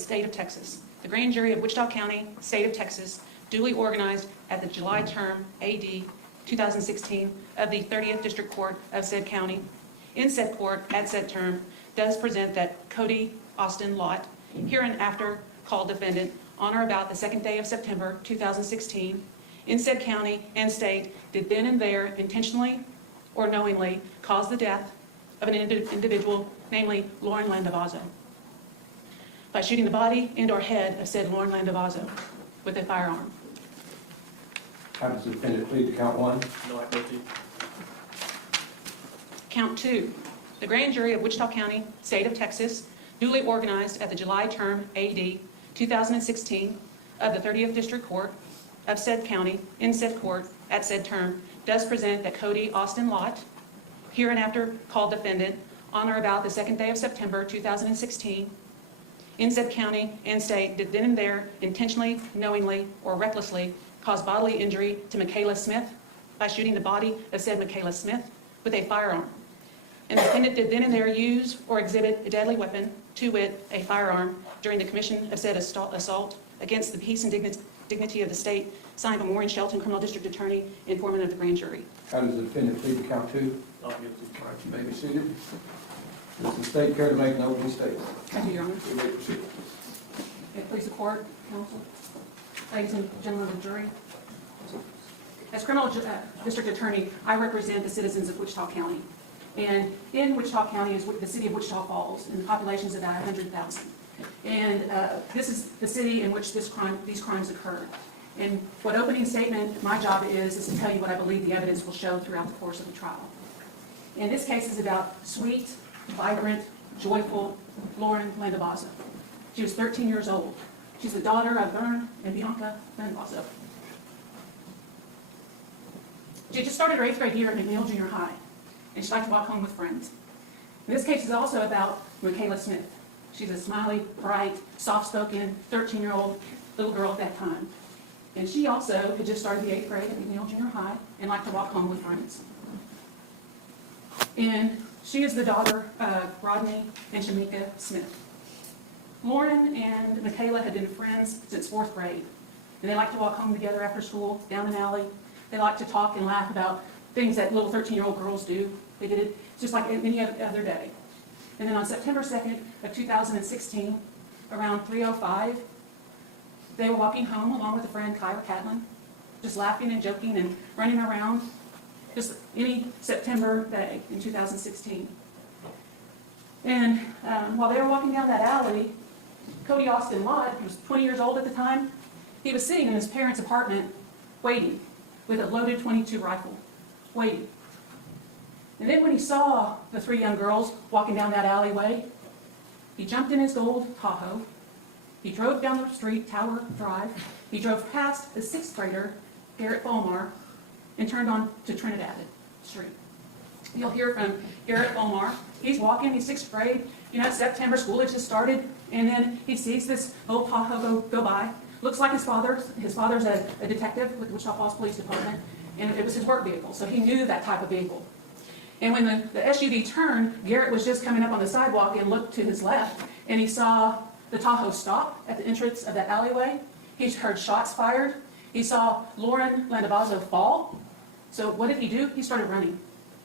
State of Texas. The grand jury of Wichita County, State of Texas, duly organized at the July term AD 2016 of the 30th District Court of said county, in said court at said term, does present that Kody Lott, hereinafter called defendant, on or about the second day of September 2016, in said county and state, did then and there intentionally or knowingly cause the death of an individual, namely Lauren Landavazo, by shooting the body and or head of said Lauren Landavazo with a firearm. How does the defendant plead to count one? Not guilty. Count two, the grand jury of Wichita County, State of Texas, duly organized at the July term AD 2016 of the 30th District Court of said county, in said court, at said term, does present that Kody Lott, hereinafter called defendant, on or about the second day of September 2016, in said county and state, did then and there intentionally, knowingly, or recklessly cause bodily injury to Makayla Smith by shooting the body of said Makayla Smith with a firearm. And the defendant did then and there use or exhibit a deadly weapon, to wit, a firearm, during the commission of said assault against the peace and dignity of the state, signed by Warren Shelton, Criminal District Attorney, informant of the grand jury. How does the defendant plead to count two? Not guilty. All right, you may be seated. Does the state care to make an opening statement? Thank you, Your Honor. You may proceed. Please the court, counsel, ladies and gentlemen of the jury. As criminal district attorney, I represent the citizens of Wichita County. And in Wichita County is the city of Wichita Falls, and the population is about 100,000. And this is the city in which these crimes occurred. And what opening statement, my job is to tell you what I believe the evidence will show throughout the course of the trial. And this case is about sweet, vibrant, joyful Lauren Landavazo. She was 13 years old. She's the daughter of Vern and Bianca Landavazo. She just started her 8th grade year at McNeil Junior High, and she liked to walk home with friends. And this case is also about Makayla Smith. She's a smiley, bright, soft-spoken, 13-year-old little girl at that time. And she also had just started the 8th grade at McNeil Junior High and liked to walk home with friends. And she is the daughter of Rodney and Shamika Smith. Lauren and Makayla had been friends since 4th grade. And they liked to walk home together after school, down an alley. They liked to talk and laugh about things that little 13-year-old girls do. They did it just like any other day. And then on September 2nd of 2016, around 3:05, they were walking home along with a friend, Kyra Catlin, just laughing and joking and running around, just any September day in 2016. And while they were walking down that alley, Kody Lott, who was 20 years old at the time, he was sitting in his parents' apartment waiting with a loaded .22 rifle, waiting. And then when he saw the 3 young girls walking down that alleyway, he jumped in his gold Tahoe. He drove down the street, Tower Drive. He drove past the 6th grader, Garrett Volmar, and turned on to Trinidad Street. You'll hear from Garrett Volmar. He's walking, he's 6th grade. You know, September, school has just started, and then he sees this old Tahoe go by. Looks like his father's. His father's a detective with the Wichita Falls Police Department, and it was his work vehicle, so he knew that type of vehicle. And when the SUV turned, Garrett was just coming up on the sidewalk and looked to his left, and he saw the Tahoe stop at the entrance of that alleyway. He heard shots fired. He saw Lauren Landavazo fall. So what did he do? He started running.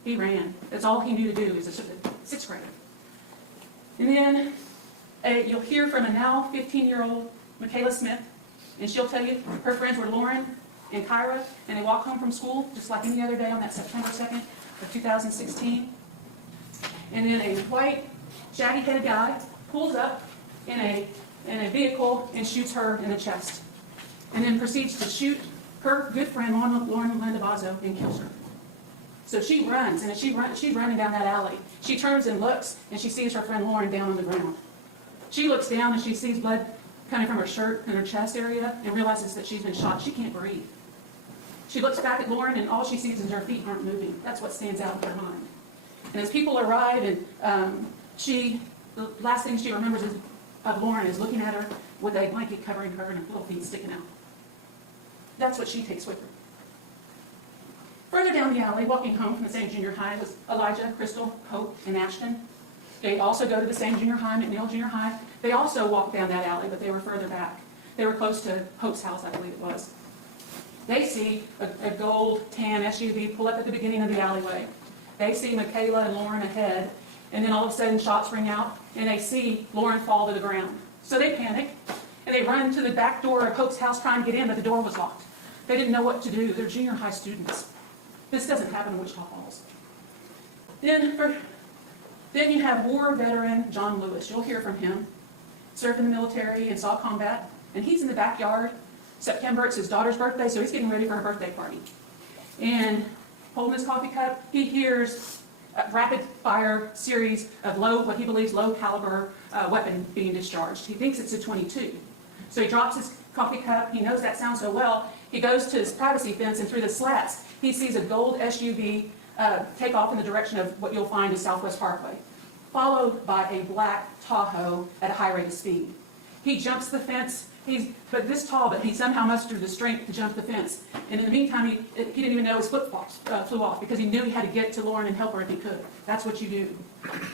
He ran. That's all he knew to do as a 6th grader. And then you'll hear from a now 15-year-old Makayla Smith, and she'll tell you her friends were Lauren and Kyra, and they walked home from school just like any other day on that September 2nd of 2016. And then a white, shaggy-headed guy pulls up in a vehicle and shoots her in the chest, and then proceeds to shoot her good friend Lauren Landavazo and kills her. So she runs, and as she's running down that alley. She turns and looks, and she sees her friend Lauren down on the ground. She looks down and she sees blood coming from her shirt and her chest area, and realizes that she's been shot. She can't breathe. She looks back at Lauren, and all she sees is her feet aren't moving. That's what stands out in her mind. And as people arrive, and the last thing she remembers of Lauren is looking at her with a blanket covering her and her little feet sticking out. That's what she takes with her. Further down the alley, walking home from the same junior high, was Elijah, Crystal, Hope, and Ashton. They also go to the same junior high, McNeil Junior High. They also walked down that alley, but they were further back. They were close to Hope's house, I believe it was. They see a gold tan SUV pull up at the beginning of the alleyway. They see Makayla and Lauren ahead, and then all of a sudden shots ring out, and they see Lauren fall to the ground. So they panic, and they run to the back door of Hope's house trying to get in, but the door was locked. They didn't know what to do. They're junior high students. This doesn't happen in Wichita Falls. Then you have war veteran John Lewis. You'll hear from him. Served in the military and saw combat, and he's in the backyard. September, it's his daughter's birthday, so he's getting ready for her birthday party. And holding his coffee cup, he hears a rapid-fire series of what he believes low-caliber weapon being discharged. He thinks it's a .22. So he drops his coffee cup. He knows that sounds so well. He goes to his privacy fence, and through the slats, he sees a gold SUV take off in the direction of what you'll find is Southwest Parkway, followed by a black Tahoe at a high rate of speed. He jumps the fence. He's this tall, but he somehow mustered the strength to jump the fence. And in the meantime, he didn't even know his foot flew off because he knew he had to get to Lauren and help her if he could. That's what you do.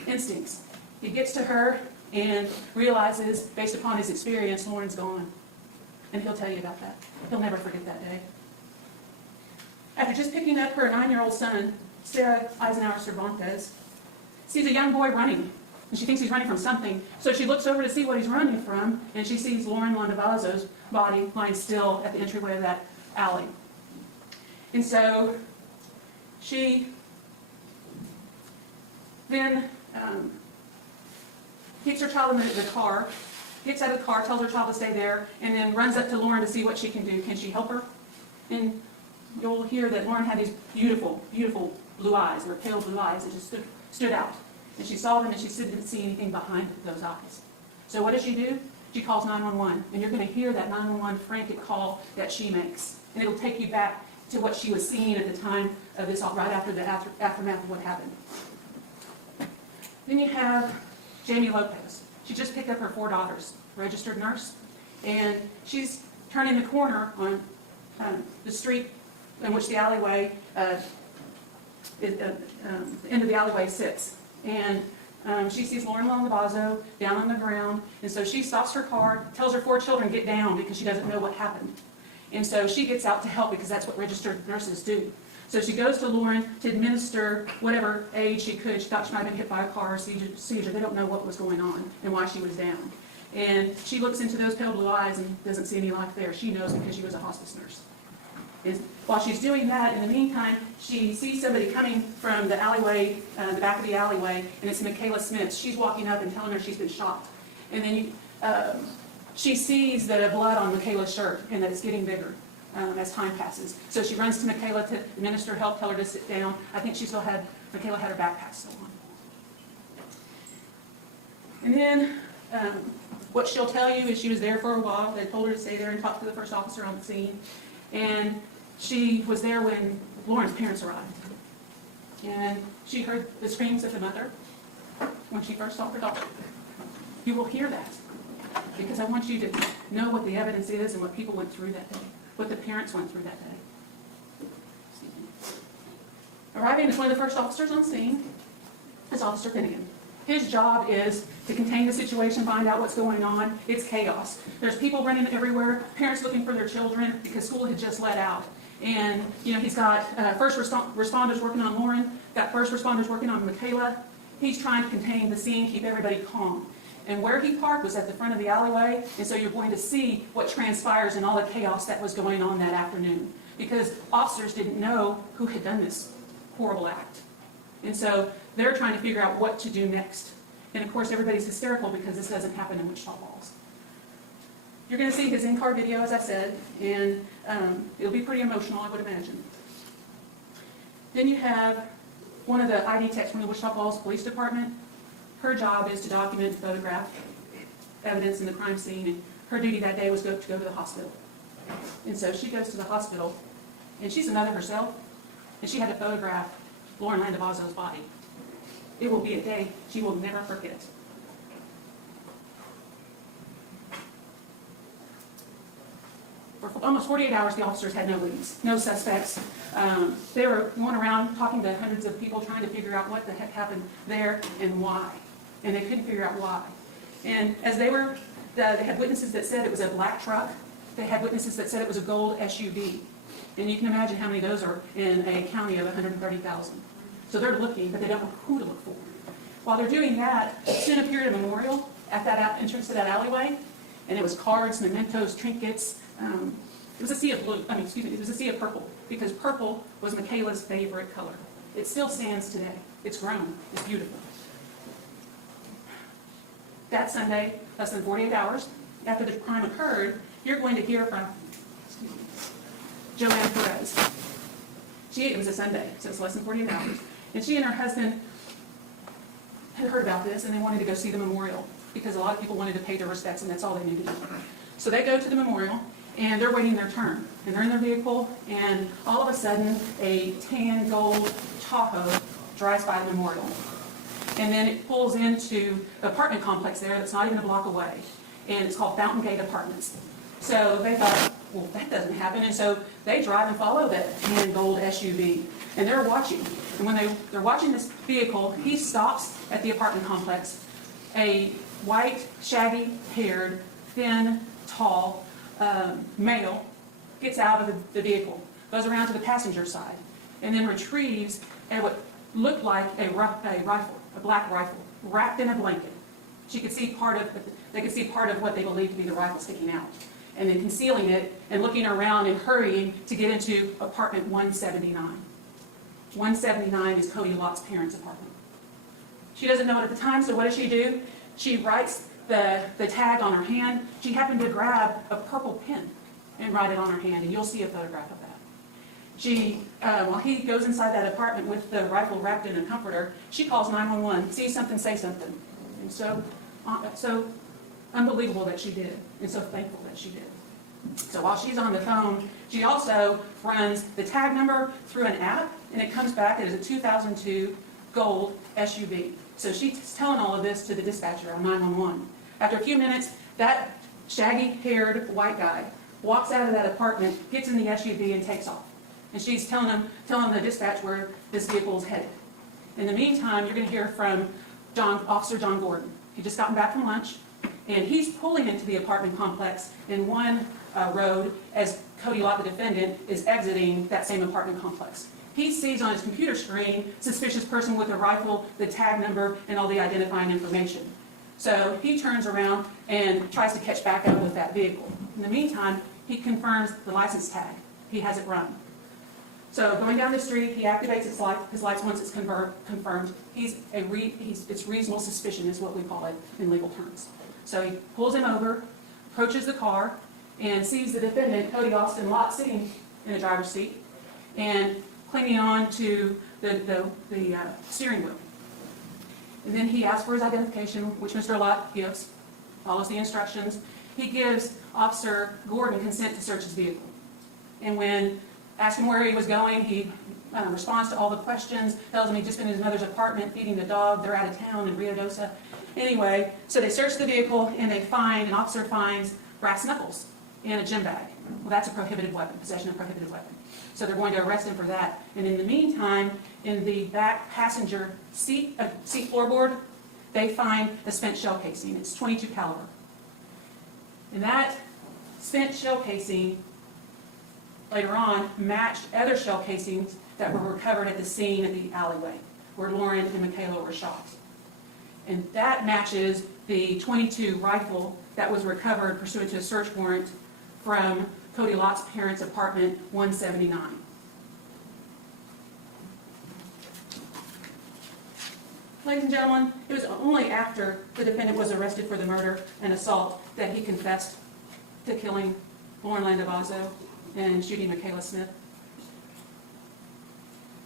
Instincts. He gets to her and realizes, based upon his experience, Lauren's gone. And he'll tell you about that. He'll never forget that day. After just picking up her 9-year-old son, Sarah Eisenhower Cervantes sees a young boy running. And she thinks he's running from something. So she looks over to see what he's running from, and she sees Lauren Landavazo's body lying still at the entryway of that alley. And so she then keeps her child in the car, gets out of the car, tells her child to stay there, and then runs up to Lauren to see what she can do. Can she help her? And you'll hear that Lauren had these beautiful, beautiful blue eyes, or pale blue eyes that just stood out. And she saw them, and she didn't see anything behind those eyes. So what does she do? She calls 911, and you're going to hear that 911 frantic call that she makes. And it'll take you back to what she was seeing at the time of this, right after the aftermath of what happened. Then you have Jamie Lopez. She just picked up her 4 daughters, registered nurse, and she's turning the corner on the street in which the alleyway, the end of the alleyway sits. And she sees Lauren Landavazo down on the ground, and so she stops her car, tells her 4 children to get down because she doesn't know what happened. And so she gets out to help because that's what registered nurses do. So she goes to Lauren to administer whatever aid she could. She thought she might have been hit by a car or seizure. They don't know what was going on and why she was down. And she looks into those pale blue eyes and doesn't see any life there. She knows because she was a hospice nurse. And while she's doing that, in the meantime, she sees somebody coming from the alleyway, the back of the alleyway, and it's Makayla Smith. She's walking up and telling her she's been shot. And then she sees the blood on Makayla's shirt and that it's getting bigger as time passes. So she runs to Makayla to administer help, tell her to sit down. I think Makayla had her backpack still on. And then what she'll tell you is she was there for a while. They told her to stay there and talk to the first officer on the scene. And she was there when Lauren's parents arrived. And she heard the screams of the mother when she first saw her daughter. You will hear that because I want you to know what the evidence is and what people went through that day, what the parents went through that day. Arriving as one of the first officers on scene is Officer Finnegan. His job is to contain the situation, find out what's going on. It's chaos. There's people running everywhere, parents looking for their children because school had just let out. And, he's got first responders working on Lauren, got first responders working on Makayla. He's trying to contain the scene, keep everybody calm. And where he parked was at the front of the alleyway, and so you're going to see what transpires in all the chaos that was going on that afternoon. Because officers didn't know who had done this horrible act. And so they're trying to figure out what to do next. And of course, everybody's hysterical because this doesn't happen in Wichita Falls. You're going to see his in-car video, as I said, and it'll be pretty emotional, I would imagine. Then you have one of the ID techs from the Wichita Falls Police Department. Her job is to document and photograph evidence in the crime scene, and her duty that day was to go to the hospital. And so she goes to the hospital, and she's a mother herself, and she had to photograph Lauren Landavazo's body. It will be a day she will never forget. For almost 48 hours, the officers had no leads, no suspects. They were going around talking to hundreds of people trying to figure out what the heck happened there and why. And they couldn't figure out why. And as they had witnesses that said it was a black truck. They had witnesses that said it was a gold SUV. And you can imagine how many of those are in a county of 130,000. So they're looking, but they don't know who to look for. While they're doing that, soon appeared a memorial at that entrance to that alleyway, and it was cards, mementos, trinkets. It was a sea of blue. It was a sea of purple, because purple was Makayla's favorite color. It still stands today. It's grown. It's beautiful. That Sunday, less than 48 hours after the crime occurred, you're going to hear from Joanne Perez. It was a Sunday, so it's less than 48 hours. And she and her husband had heard about this, and they wanted to go see the memorial, because a lot of people wanted to pay their respects, and that's all they knew to do. So they go to the memorial, and they're waiting their turn. And they're in their vehicle, and all of a sudden, a tan gold Tahoe drives by the memorial. And then it pulls into an apartment complex there that's not even a block away. And it's called Fountain Gate Apartments. So they thought, well, that doesn't happen. And so they drive and follow that tan gold SUV. And they're watching. And when they're watching this vehicle, he stops at the apartment complex. A white, shaggy-haired, thin, tall male gets out of the vehicle, goes around to the passenger side, and then retrieves what looked like a rifle, a black rifle, wrapped in a blanket. They could see part of what they believed to be the rifle sticking out, and then concealing it and looking around and hurrying to get into apartment 179. 179 is Kody Lott's parents' apartment. She doesn't know it at the time, so what does she do? She writes the tag on her hand. She happened to grab a purple pen and write it on her hand, and you'll see a photograph of that. While he goes inside that apartment with the rifle wrapped in a comforter, she calls 911, see something, say something. And so unbelievable that she did, and so thankful that she did. So while she's on the phone, she also runs the tag number through an app, and it comes back as a 2002 gold SUV. So she's telling all of this to the dispatcher on 911. After a few minutes, that shaggy-haired white guy walks out of that apartment, gets in the SUV, and takes off. And she's telling the dispatch where this vehicle is headed. In the meantime, you're going to hear from Officer John Gordon. He just gotten back from lunch, and he's pulling into the apartment complex in one road as Kody Lott, the defendant, is exiting that same apartment complex. He sees on his computer screen suspicious person with a rifle, the tag number, and all the identifying information. So he turns around and tries to catch back up with that vehicle. In the meantime, he confirms the license tag. He has it run. So going down the street, he activates his lights once it's confirmed. It's reasonable suspicion is what we call it in legal terms. So he pulls him over, approaches the car, and sees the defendant, Kody Austin Lott, sitting in the driver's seat and clinging on to the steering wheel. And then he asks for his identification, which Mr. Lott gives, follows the instructions. He gives Officer Gordon consent to search his vehicle. And when asked him where he was going, he responds to all the questions, tells him he'd just been in his mother's apartment feeding the dog. They're out of town in Rio Dosa. Anyway, so they search the vehicle, and an officer finds brass knuckles in a gym bag. Well, that's a prohibited weapon, possession of prohibited weapon. So they're going to arrest him for that. And in the meantime, in the back passenger seat floorboard, they find a spent shell casing. It's .22 caliber. And that spent shell casing later on matched other shell casings that were recovered at the scene of the alleyway where Lauren and Makayla were shot. And that matches the .22 rifle that was recovered pursuant to a search warrant from Kody Lott's parents' apartment 179. Ladies and gentlemen, it was only after the defendant was arrested for the murder and assault that he confessed to killing Lauren Landavazo and shooting Makayla Smith.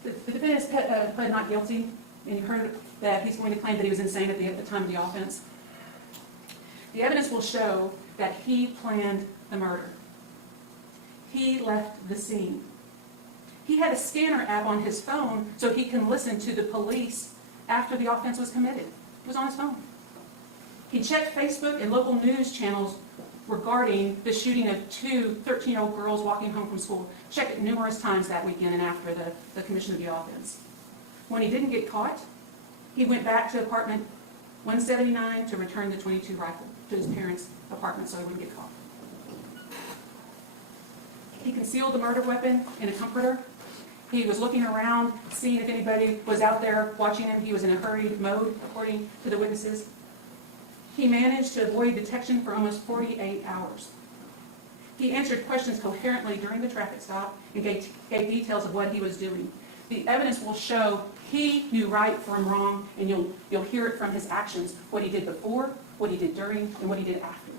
The defendant has pled not guilty, and you heard that he's going to claim that he was insane at the time of the offense. The evidence will show that he planned the murder. He left the scene. He had a scanner app on his phone so he can listen to the police after the offense was committed. It was on his phone. He checked Facebook and local news channels regarding the shooting of two 13-year-old girls walking home from school. Checked it numerous times that weekend and after the commission of the offense. When he didn't get caught, he went back to apartment 179 to return the .22 rifle to his parents' apartment so he wouldn't get caught. He concealed the murder weapon in a comforter. He was looking around, seeing if anybody was out there watching him. He was in a hurried mode, according to the witnesses. He managed to avoid detection for almost 48 hours. He answered questions coherently during the traffic stop and gave details of what he was doing. The evidence will show he knew right from wrong, and you'll hear it from his actions, what he did before, what he did during, and what he did after.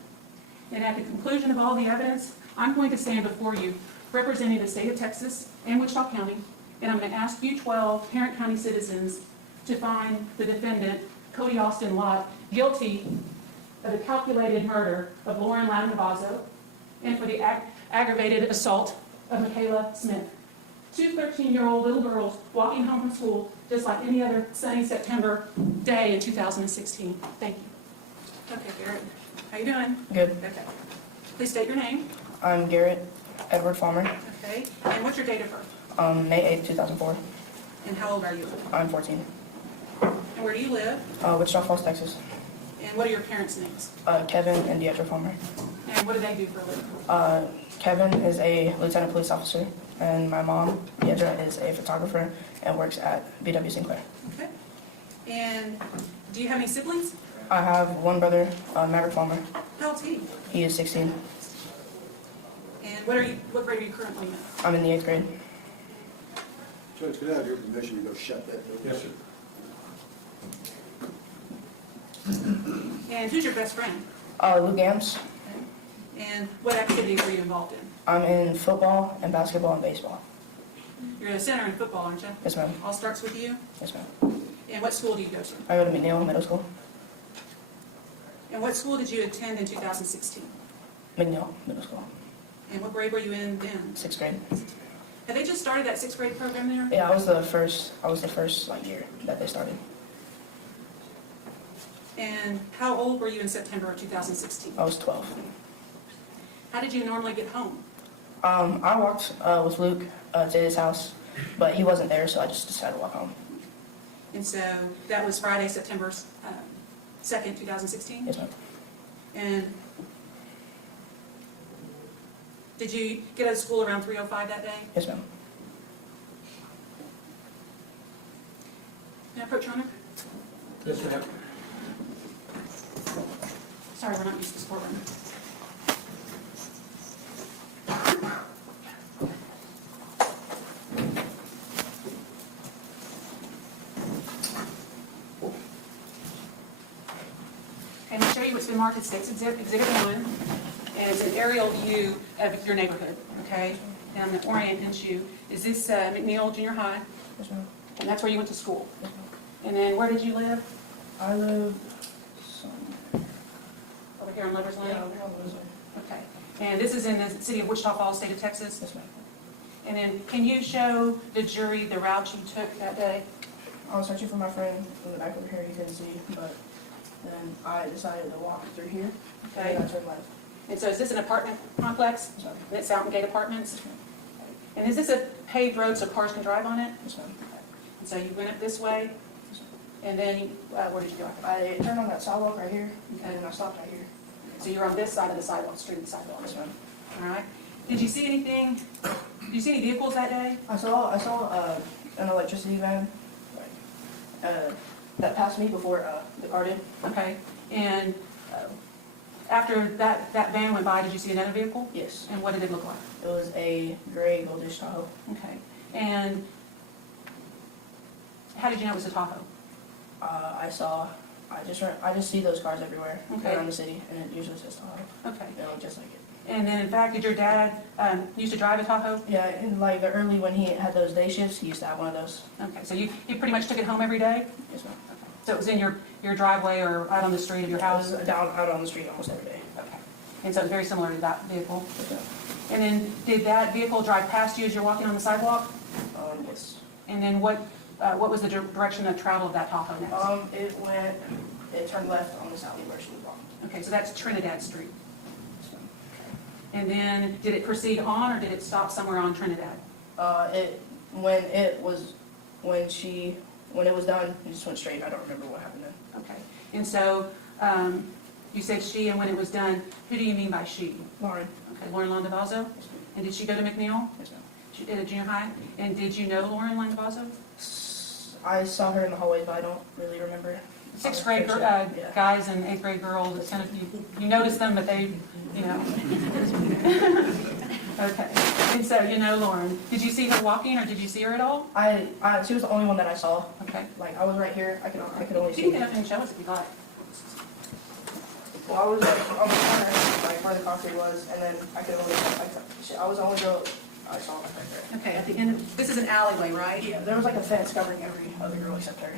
And at the conclusion of all the evidence, I'm going to stand before you representing the state of Texas and Wichita County, and I'm going to ask you 12 Tarrant County citizens to find the defendant, Kody Lott, guilty of the calculated murder of Lauren Landavazo and for the aggravated assault of Makayla Smith. 2 13-year-old little girls walking home from school just like any other sunny September day in 2016. Thank you. Okay, Garrett. How you doing? Good. Okay. Please state your name. I'm Garrett Edward Farmer. Okay. And what's your date of birth? May 8th, 2004. And how old are you? I'm 14. And where do you live? Wichita Falls, Texas. And what are your parents' names? Kevin and Deidre Farmer. And what do they do for a living? Kevin is a lieutenant police officer, and my mom, Deidre, is a photographer and works at BW Sinclair. Okay. And do you have any siblings? I have one brother, Maverick Farmer. How old's he? He is 16. And what grade are you currently in? I'm in the 8th grade. Judge, could I have your permission to go shut that door? Yes, sir. And who's your best friend? Luke Gams. And what activities were you involved in? I'm in football and basketball and baseball. You're a center in football, aren't you? Yes, ma'am. All starts with you. Yes, ma'am. And what school do you go to? I go to McNeil Middle School. And what school did you attend in 2016? McNeil Middle School. And what grade were you in then? 6th grade. Have they just started that 6th grade program there? Yeah, I was the first year that they started. And how old were you in September of 2016? I was 12. How did you normally get home? I walked with Luke to his house, but he wasn't there, so I just decided to walk home. And so that was Friday, September 2nd, 2016? Yes, ma'am. And did you get out of school around 3:05 that day? Yes, ma'am. Can I approach your honor? Yes, ma'am. Sorry, we're not used to this courtroom. I'm going to show you what's been marked as State's Exhibit 1, and it's an aerial view of your neighborhood, okay? And I'm going to orient you. Is this McNeil Junior High? Yes, ma'am. And that's where you went to school? Yes, ma'am. And then where did you live? I lived somewhere. Over here on Lover's Lane? Yeah, over on Lover's Lane. Okay. And this is in the city of Wichita Falls, state of Texas? Yes, ma'am. And then can you show the jury the route you took that day? I was searching for my friend in the back over here. You couldn't see, but then I decided to walk through here. Okay. And then I turned left. And so is this an apartment complex? Yes, ma'am. And it's Fountain Gate Apartments? Yes, ma'am. And is this a paved road so cars can drive on it? Yes, ma'am. And so you went up this way, Yes, ma'am. and then where did you go? I turned on that sidewalk right here, Okay. and then I stopped right here. So you're on this side of the sidewalk, street sidewalk. Yes, ma'am. All right. Did you see anything? Did you see any vehicles that day? I saw an electricity van, that passed me before the car did. Okay. And after that van went by, did you see another vehicle? Yes. And what did it look like? It was a gray goldish Tahoe. Okay. And how did you know it was a Tahoe? I just see those cars everywhere Okay. around the city, and it usually says Tahoe. Okay. They look just like it. And then, in fact, did your dad used to drive a Tahoe? Yeah, and like the early when he had those day shifts, he used to have one of those. Okay, so you pretty much took it home every day? Yes, ma'am. So it was in your driveway or out on the street of your I house? was out on the street almost every day. Okay. And so it's very similar to that vehicle? Yes, ma'am. And then, did that vehicle drive past you as you're walking on the sidewalk? Yes. And then what was the direction of travel of that Tahoe next? It turned left on this alley where she was walking. Okay, so that's Trinidad Street. Yes, ma'am. And then, did it proceed on, or did it stop somewhere on Trinidad? When it was done, it just went straight. I don't remember what happened then. Okay. And so you said she, and when it was done, who do you mean by she? Lauren. Okay, Lauren Landavazo? And did she go to McNeil? Yes, ma'am. She did at junior high? And did you know Lauren Landavazo? I saw her in the hallway, but I don't really remember. Sixth grade Yeah. guys and eighth grade girls, it's kind of, you notice them, but they, you know. Okay, and so you know Lauren. Did you see her walking, or did you see her at all? She was the only one that I saw. Okay. Like, I was right here, I could only You see. can get up and show us if you like. Well, I was like on the corner, like where the concrete was, and then I could only, I was the only girl I saw right there. Okay, at the end, this is an alleyway, right? Yeah, there was like a fence covering every other girl except her.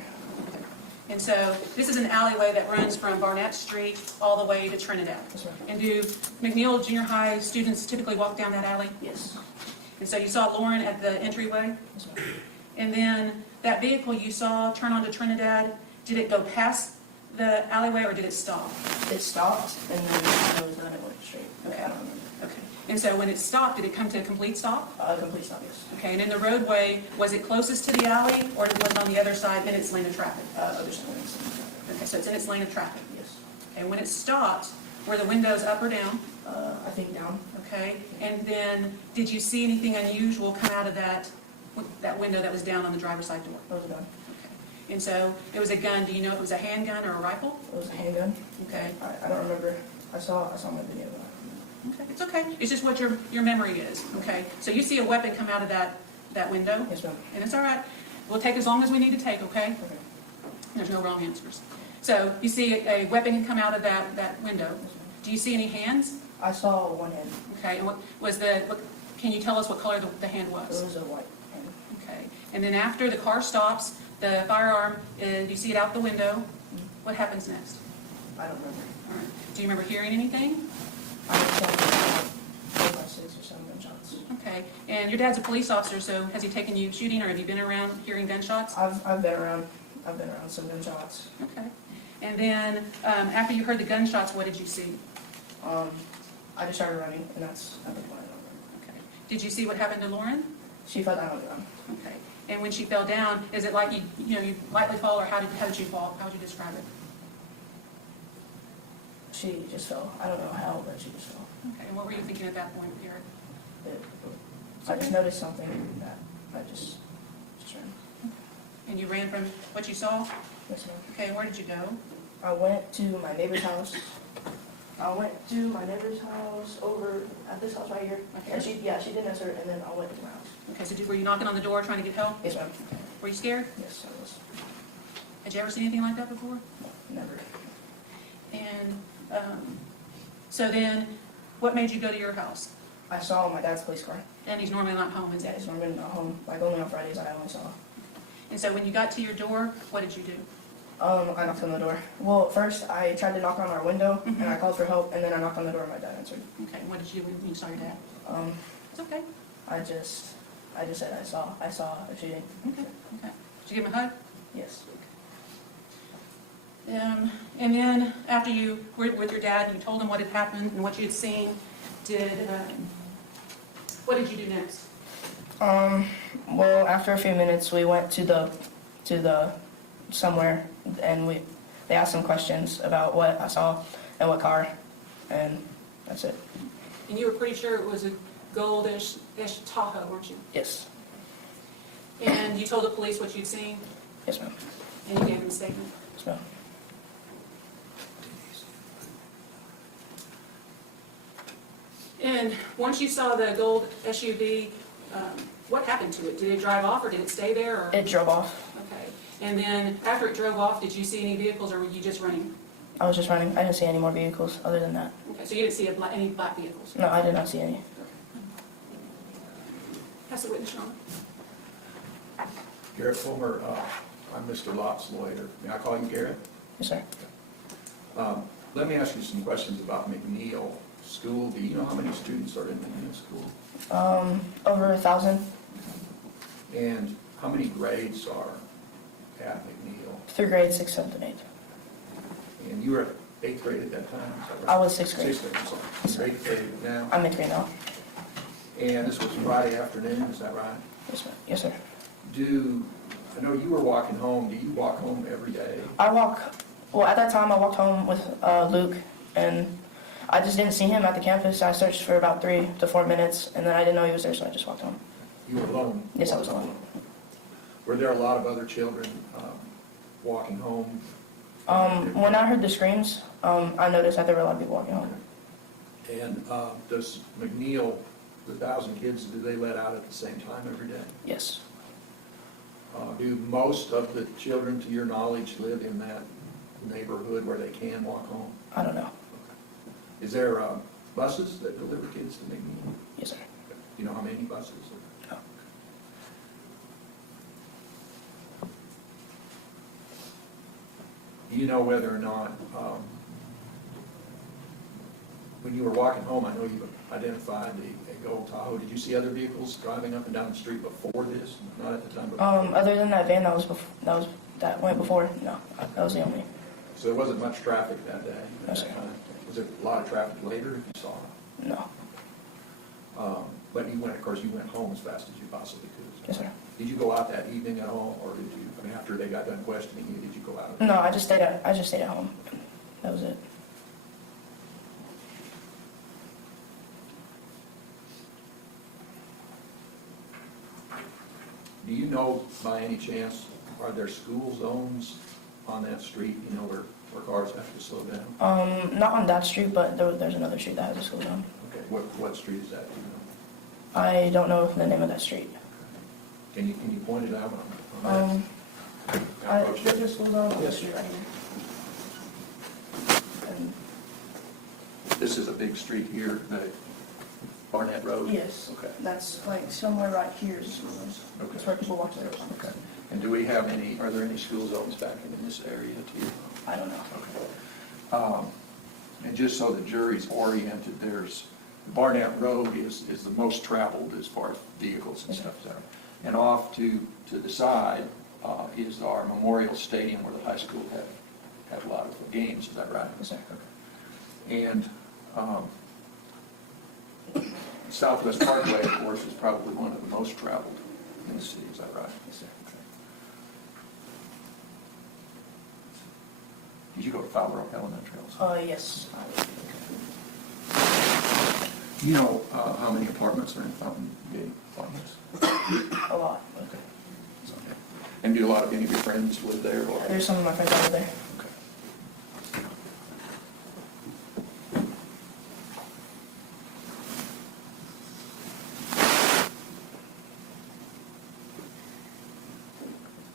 And so this is an alleyway that runs from Barnett Street all the way to Trinidad. Yes, ma'am. And do McNeil Junior High students typically walk down that alley? Yes. And so you saw Lauren at the entryway? Yes, ma'am. And then that vehicle you saw turn onto Trinidad, did it go past the alleyway or did it stop? It stopped, and then it was done, it went straight. Okay, I don't remember. Okay. And so when it stopped, did it come to a complete stop? Complete stop, yes. Okay, and in the roadway, was it closest to the alley or was it on the other side in its lane of traffic? Other side, yes. Okay, so it's in its lane of traffic. Yes. Okay, when it stopped, were the windows up or down? I think down. Okay, and then did you see anything unusual come out of that window that was down on the driver's side door? It was a gun. Okay, and so it was a gun. Do you know if it was a handgun or a rifle? It was a handgun. Okay, I don't remember. I saw my video. okay, it's okay. It's just what your memory is. Okay, so you see a weapon come out of that window, Yes, ma'am. and it's all right. We'll take as long as we need to take. Okay, Okay. there's no wrong answers. So you see a weapon come out of that window. Do you see any hands? I saw one hand. Okay, and what can you tell us what color the hand It was? was a white hand. Okay, and then after the car stops, the firearm, you see it out the window, what happens next? I don't remember. All right. Do you remember hearing anything? I saw about 6 or 7 gunshots. Okay, and your dad's a police officer, so has he taken you shooting, or have you been around hearing gunshots? I've been around some gunshots. Okay, and then after you heard the gunshots, what did you see? I just started running, and that's what I don't remember. Okay, did you see what happened to Lauren? She fell down on the ground. Okay, and when she fell down, is it like you lightly fall, or how did you fall? How would you describe it? She just fell. I don't know how, but she just fell. Okay, and what were you thinking at that point, Garrett? I just noticed something that I just ran. And you ran from what you saw? Yes, ma'am. Okay, and where did you go? I went to my neighbor's house. Over at this house right here. Okay. And she didn't answer, and then I went to my house. Okay, so were you knocking on the door trying to get help? Yes, ma'am. Were you scared? Yes, I was. Had you ever seen anything like that before? Never. And so then, what made you go to your house? I saw my dad's police car. And he's normally not home, is Yeah, he? he's normally not home. Like, only on Fridays I only saw. And so when you got to your door, what did you do? I knocked on the door. Well, first I tried to knock on our window, and I called for help, and then I knocked on the door and my dad answered. Okay, and what did you do when you saw your dad? It's okay. I just said I saw a shooting. Okay, okay. Did you give him a hug? Yes. And then after you were with your dad and you told him what had happened and what you had seen, what did you do next? Well, after a few minutes, we went to the somewhere, and they asked some questions about what I saw and what car, and that's it. And you were pretty sure it was a goldish Tahoe, weren't you? Yes. And you told the police what you'd seen, Yes, ma'am. and you gave them a statement. Yes, ma'am. And once you saw the gold SUV, what happened to it? Did it drive off or did it stay there? Or? It drove off. Okay. And then after it drove off, did you see any vehicles or were you just running? I was just running. I didn't see any more vehicles other than that. Okay, so you didn't see any black vehicles? No, I did not see any. Pass the witness, Sean. Garrett Fulmer, I'm Mr. Lott's lawyer. May I call you Garrett? Yes, sir. Let me ask you some questions about McNeil School. Do you know how many students are in McNeil School? Over 1,000 And how many grades are at McNeil? through grade 6, 7, and 8. And you were 8th grade at that time, is that I right? was 6th grade. 6th grade, I'm sorry. You're 8th grade now. I'm in grade now. And this was Friday afternoon, is that right? Yes, sir. Yes, sir. I know you were walking home. Do you walk home every day? I walk Well, at that time, I walked home with Luke, and I just didn't see him at the campus. I searched for about 3 to 4 minutes, and then I didn't know he was there, so I just walked home. You were alone? Yes, I was alone. Were there a lot of other children walking home? When I heard the screams, I noticed that there were a lot of people walking home. And does McNeil, the 1,000 kids, do they let out at the same time every day? Yes. Do most of the children, to your knowledge, live in that neighborhood where they can walk home? I don't know. Is there buses that deliver kids to McNeil? Yes, sir. Do you know how many buses? No. Do you know whether or not, when you were walking home, I know you identified a gold Tahoe. Did you see other vehicles driving up and down the street before this? Not at the time, but Other than that van that went before, no, that was the only. so there wasn't much traffic that day? No, sir. Was there a lot of traffic later, if you saw it? No. But you went, of course, you went home as fast as you possibly could. Yes, sir. Did you go out that evening at all, or did you, I mean, after they got done questioning you, did you go out? No, I just stayed at home. That was it. Do you know, by any chance, are there school zones on that street, you know, where cars have to slow down? Not on that street, but there's another street that has a school zone. Okay, what street is that, do you know? I don't know the name of that street. Can you point it out on that? There's a school zone on the Yes. street right here. And This is a big street here, Barnett Road? yes, Okay. that's like somewhere right here is a school zone. Okay. That's where people walk to their cars. Okay. And do we have any, are there any school zones back in this area too? I don't know. Okay. And just so the jury's oriented, there's, Barnett Road is the most traveled as far as vehicles and stuff there. And off to the side is our Memorial Stadium where the high school had a lot of games, is that right? Yes, sir. Okay. And Southwest Parkway, of course, is probably one of the most traveled in the city, is that right? Yes, sir. Okay. Did you go to Fowler Elementary also? Yes. You know how many apartments are in Fountain Gate Apartments? A lot. Okay. And do a lot of any of your friends live there? Or? There's some of my friends over there. Okay.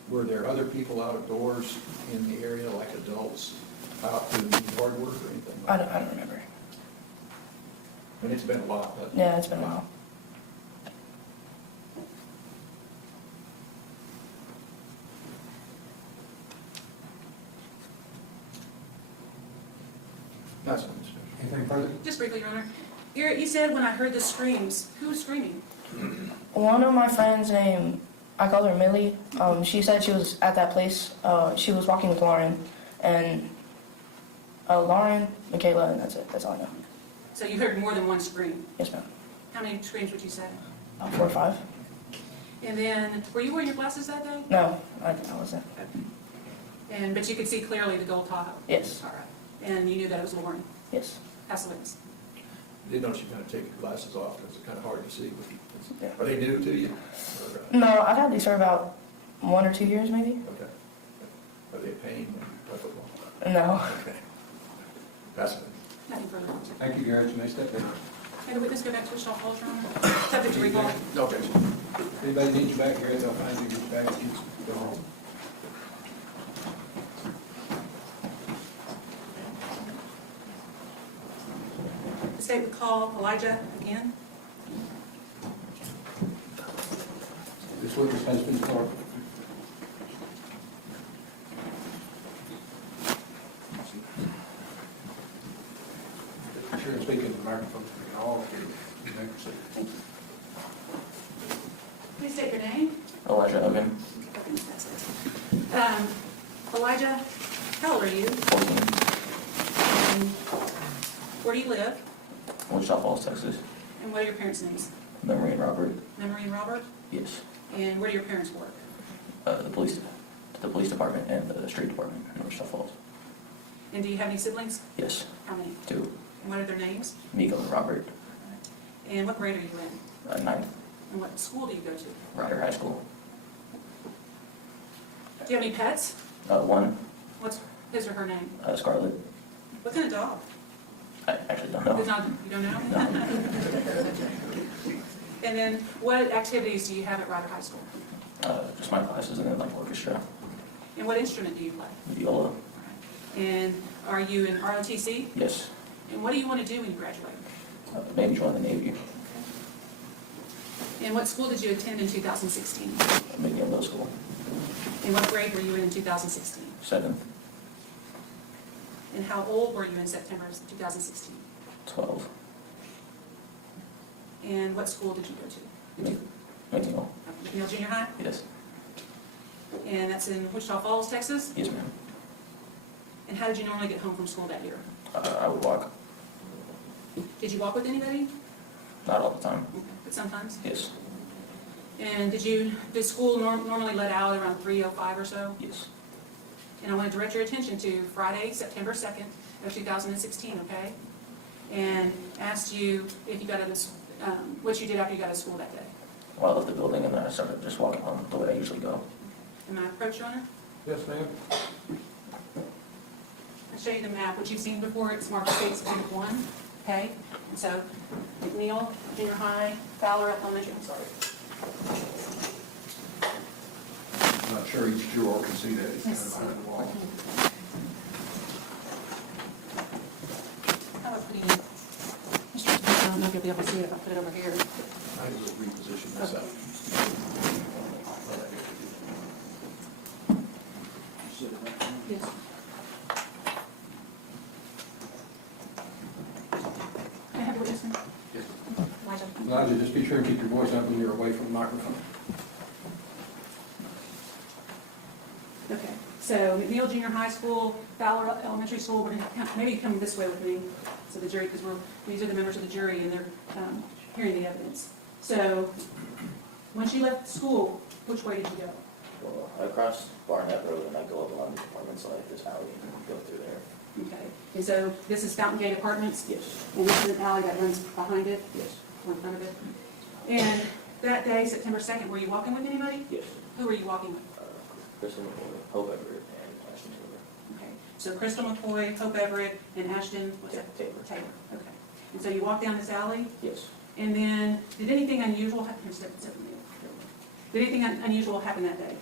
Were there other people out of doors in the area, like adults, out doing yard work or anything I like that? don't remember. And it's been a while. But Yeah, it's been a while. That's what I'm saying. Anything further? Just briefly, Your Honor. You said when I heard the screams, who was screaming? One of my friends named, I call her Millie, she said she was at that place. She was walking with Lauren, and Lauren, Makayla, and that's it. That's all I know. So you heard more than one scream. Yes, ma'am. How many screams would you say? 4 or 5. And then, were you wearing your glasses that day? No, I wasn't. But you could see clearly the gold Tahoe? Yes. All right. And you knew that it was Lauren? Yes. Pass the witness. I did notice you kind of take your glasses off because it's kind of hard to see. Yeah. Are they new to you? Or, No, I've had these for about 1 or 2 years, maybe. okay. Are they a pain when you play football? No. Okay. That's it. Nothing further. Thank you, Gary. You may step in. May the witness go back to his shop clothes, Your Honor? Subject to recall. Okay. If anybody needs you back, Gary, they'll find you, get you back, you go home. The state would call Elijah again. This witness has been called. Sure, speak in the microphone. All you may proceed. Please state your name. Elijah Hogan, That's it. Elijah, how old are you? 14, And where do you live? Wichita Falls, Texas. And what are your parents' names? Memory and Robert. Memory and Robert? Yes. And where do your parents work? The police department and the street department in Wichita Falls. And do you have any siblings? Yes. How many? 2. And what are their names? Miko and Robert. And what grade are you in? 9th. And what school do you go to? Ryder High School. Do you have any pets? 1. What's his or her name? Scarlett. What kind of dog? I actually don't know. It's not, you don't know? No. And then what activities do you have at Ryder High School? Just my classes and then like orchestra. And what instrument do you play? Viola. And are you in ROTC? Yes. And what do you want to do when you graduate? Maybe join the Navy. And what school did you attend in 2016? Maybe in middle school. And what grade were you in 2016? 7th. And how old were you in September 2016? 12. And what school did you go to? McNeil. McNeil Junior High? Yes. And that's in Wichita Falls, Texas? Yes, ma'am. And how did you normally get home from school that year? I would walk. Did you walk with anybody? Not all the time. Okay, but sometimes? Yes. And did school normally let out around 3:05 or so? Yes. And I want to direct your attention to Friday, September 2nd of 2016, okay? And asked you if you got out of, what you did after you got out of school that day. Well, I left the building and then I started just walking home the way I usually go. Am I approach, Your Honor? Yes, ma'am. I'll show you the map, which you've seen before. It's marked States Exhibit 1, okay? And so McNeil Junior High, Fowler Elementary, I'm sorry. I'm not sure each juror can see that, it's kind of behind the wall. How about putting, I don't know if you'll be able to see it if I put it over here. I will reposition this up. Yes. Can I have your listening? Yes. Elijah. Elijah, just be sure and keep your voice up when you're away from the microphone. Okay, so McNeil Junior High School, Fowler Elementary School, we're gonna maybe come this way with me, so the jury, because these are the members of the jury and they're hearing the evidence. So, once you left school, which way did you go? Well, I crossed Barnett Road and I go up along the apartments like this alley and go through there. Okay, and so this is Fountain Gate Apartments, Yes. and this is an alley that runs behind it, Yes. or in front of it. And that day, September 2nd, were you walking with anybody? Yes. Who were you walking with? Kristen McCoy, Hope Everett, and Ashton Taylor. Okay, so Crystal McCoy, Hope Everett, and Ashton, what's that? Taylor. Taylor, okay. And so you walked down this alley, Yes. and then, did anything unusual happen? Did anything unusual happen that day?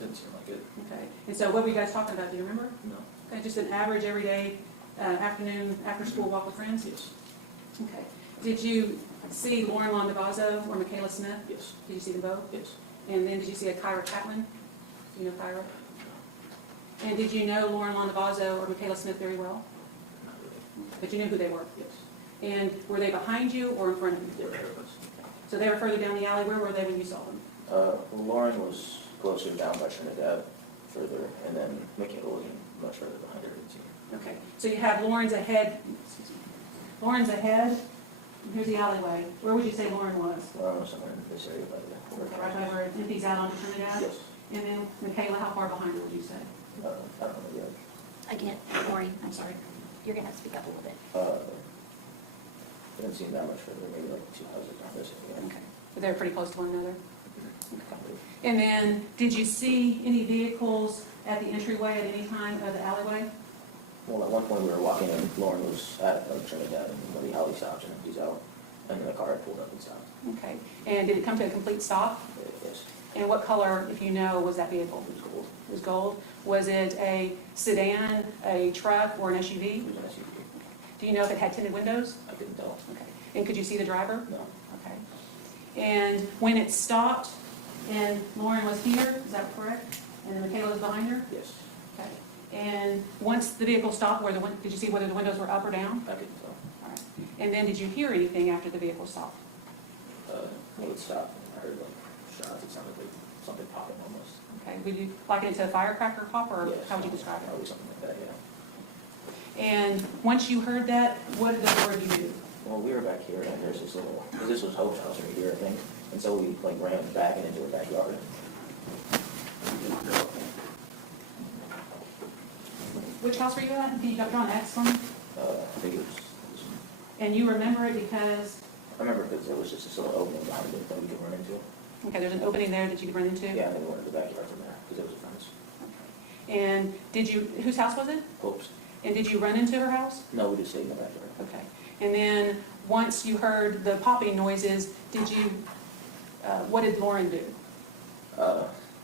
Didn't seem like it. Okay, and so what were you guys talking about, do you remember? No. Okay, just an average, everyday, afternoon, after-school walk with friends? Yes. Okay. Did you see Lauren Landavazo or Makayla Smith? Yes. Did you see them both? Yes. And then did you see a Kyra Catlin? Do you know Kyra? And did you know Lauren Landavazo or Makayla Smith very well? Not really. But you knew who they were? Yes. And were they behind you or in front of you? They were ahead of us. So they were further down the alley. Where were they when you saw them? Lauren was closer down by Trinidad, further, and then Makayla was much further behind her. Okay. So you have Lauren's ahead. Excuse me. Lauren's ahead. And here's the alleyway. Where would you say Lauren was? Lauren was somewhere in this area by the Okay, right over at Empties out onto Trinidad? Yes. And then Makayla, how far behind her would you say? I don't know yet. Again, Lori, I'm sorry. you're gonna have to speak up a little bit. Didn't seem that much further, maybe like 2 houses down this area. Okay. But they're pretty close to one another? Okay. And then, did you see any vehicles at the entryway at any time of the alleyway? Well, at one point we were walking and Lauren was at Trinidad and the alley stopped and empties out, and then the car had pulled up and stopped. Okay. And did it come to a complete stop? Yes. And what color, if you know, was that vehicle? It was gold. It was gold. Was it a sedan, a truck, or an It SUV? was an SUV. Do you know if it had tinted windows? I couldn't tell. Okay. And could you see the driver? No. Okay. And when it stopped and Lauren was here, is that correct? And then Makayla was behind her? Yes. Okay. And once the vehicle stopped, did you see whether the windows were up or down? I couldn't tell. All right. And then did you hear anything after the vehicle stopped? Well, it stopped. I heard like shots. It sounded like something popping almost. Okay. Would you liken it to a firecracker pop, or Yes. how would you describe it? Probably something like that, yeah. And once you heard that, what did the four of you do? Well, we were back here, and there's this little, because this was Hope's house right here, I think, and so we like ran back and into her backyard. Which house were you at? Can you draw an X on it? I think it was this one. And you remember it because, I remember because there was just this little opening behind it that we could run into. okay, there's an opening there that you could run into? Yeah, and then we went to the backyard from there because it was a fence. And did you, whose house was it? Oops. And did you run into her house? No, we just stayed in the backyard. Okay. And then, once you heard the popping noises, did you, what did Lauren do?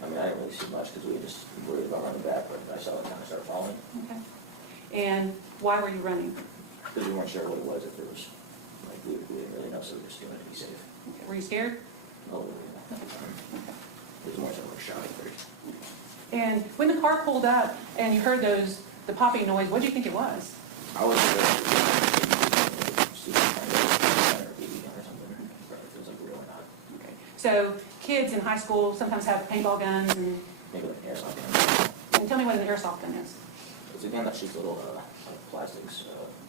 I mean, I didn't really see much because we were just worried about running back, but I saw it kind of start falling Okay. And why were you running? because we weren't sure what it was, if it was, like, we didn't really know, so we were just doing it to be safe. Okay. Were you scared? Oh, yeah. Because we weren't sure what shot it. And when the car pulled up and you heard the popping noise, what did you think it was? I wasn't sure if it was stupid kind of BB gun or something, but it feels like real or not. Okay. So kids in high school sometimes have paintball guns, and Maybe like an airsoft gun. tell me what an airsoft gun is. It's a gun that shoots little like plastics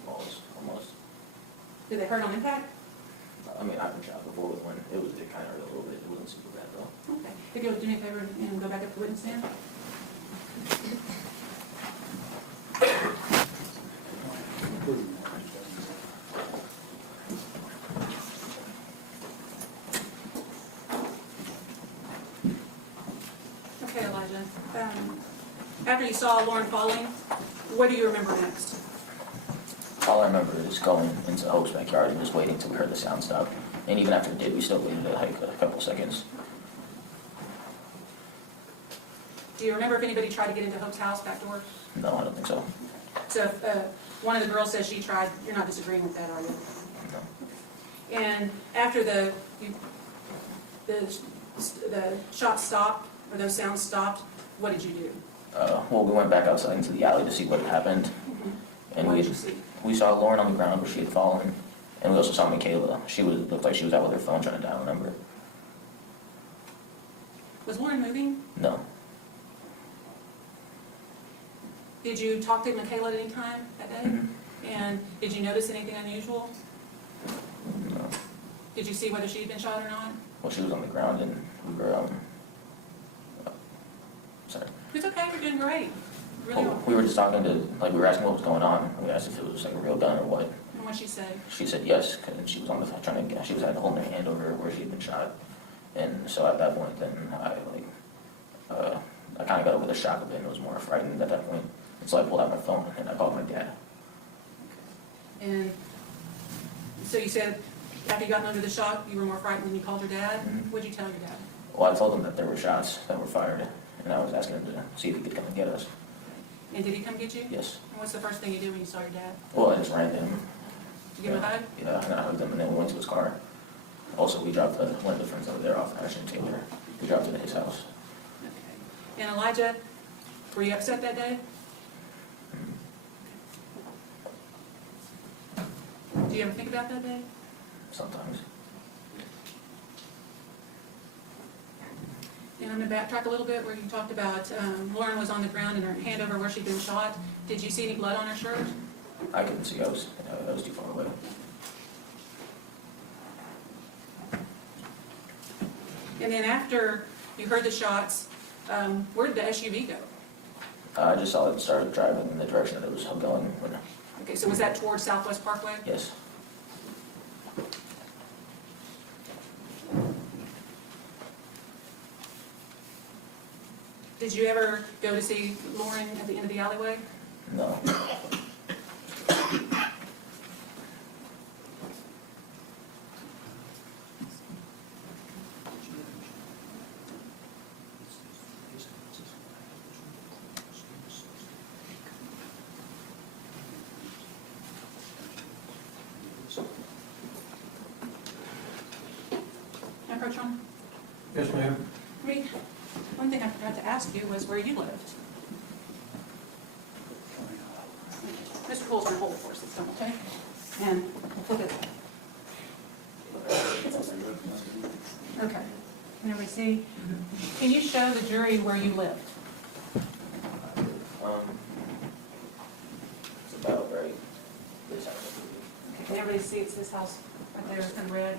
balls almost. Did they hurt on impact? I mean, I've been shot before with one. It kind of hurt a little bit. It wasn't super bad though. Okay. If you'll do me a favor and go back up to the witness stand. Okay, Elijah. After you saw Lauren falling, what do you remember next? All I remember is going into Hope's backyard and just waiting till we heard the sound stop. And even after it did, we still waited like a couple seconds. Do you remember if anybody tried to get into Hope's house back door? No, I don't think so. So if one of the girls says she tried, you're not disagreeing with that, are you? No. And after the shots stopped, or those sounds stopped, what did you do? Well, we went back outside into the alley to see what had happened. And What did you see? we saw Lauren on the ground where she had fallen. And we also saw Makayla. Looked like she was out with her phone trying to dial a number. Was Lauren moving? No. Did you talk to Makayla at any time that day? Mhm. And did you notice anything unusual? No. Did you see whether she had been shot or not? Well, she was on the ground and we were, sorry. It's okay, you're doing great. Really well. We were just talking to, like, we were asking what was going on. We asked if it was like a real gun or what. And what'd she say? She said yes, because she was on the trying to get, she was had holding her hand over where she had been shot. And so at that point, then I kind of got over the shock of it and was more frightened at that point. And so I pulled out my phone and I called my dad. And so you said after you got under the shock, you were more frightened than you called your dad? Mhm. What'd you tell your dad? Well, I told him that there were shots that were fired, and I was asking him to see if he could come and get us. And did he come get you? Yes. And what's the first thing you do when you saw your dad? Well, I just ran to him. Did you give him a hug? Yeah, and I hugged him, and then we went to his car. Also, we dropped one of the friends over there off, Ashton Taylor. We dropped him at his house. Okay. And Elijah, were you upset that day? Do you ever think about that day? Sometimes. And I'm going to backtrack a little bit where you talked about Lauren was on the ground and her hand over where she'd been shot. Did you see any blood on her shirt? I couldn't see, I was too far away. And then after you heard the shots, where did the SUV go? I just saw it start driving in the direction that it was going. When, Okay, so was that towards Southwest Parkway? yes. Did you ever go to see Lauren at the end of the alleyway? No. Can I approach on? Yes, ma'am. Reed, one thing I forgot to ask you was where you lived. Mr. Cole's going to hold it for us this time, okay? And we'll flip it. Okay. Can everybody see? Can you show the jury where you lived? It's about right this house. Okay, can everybody see it's this house right there in red?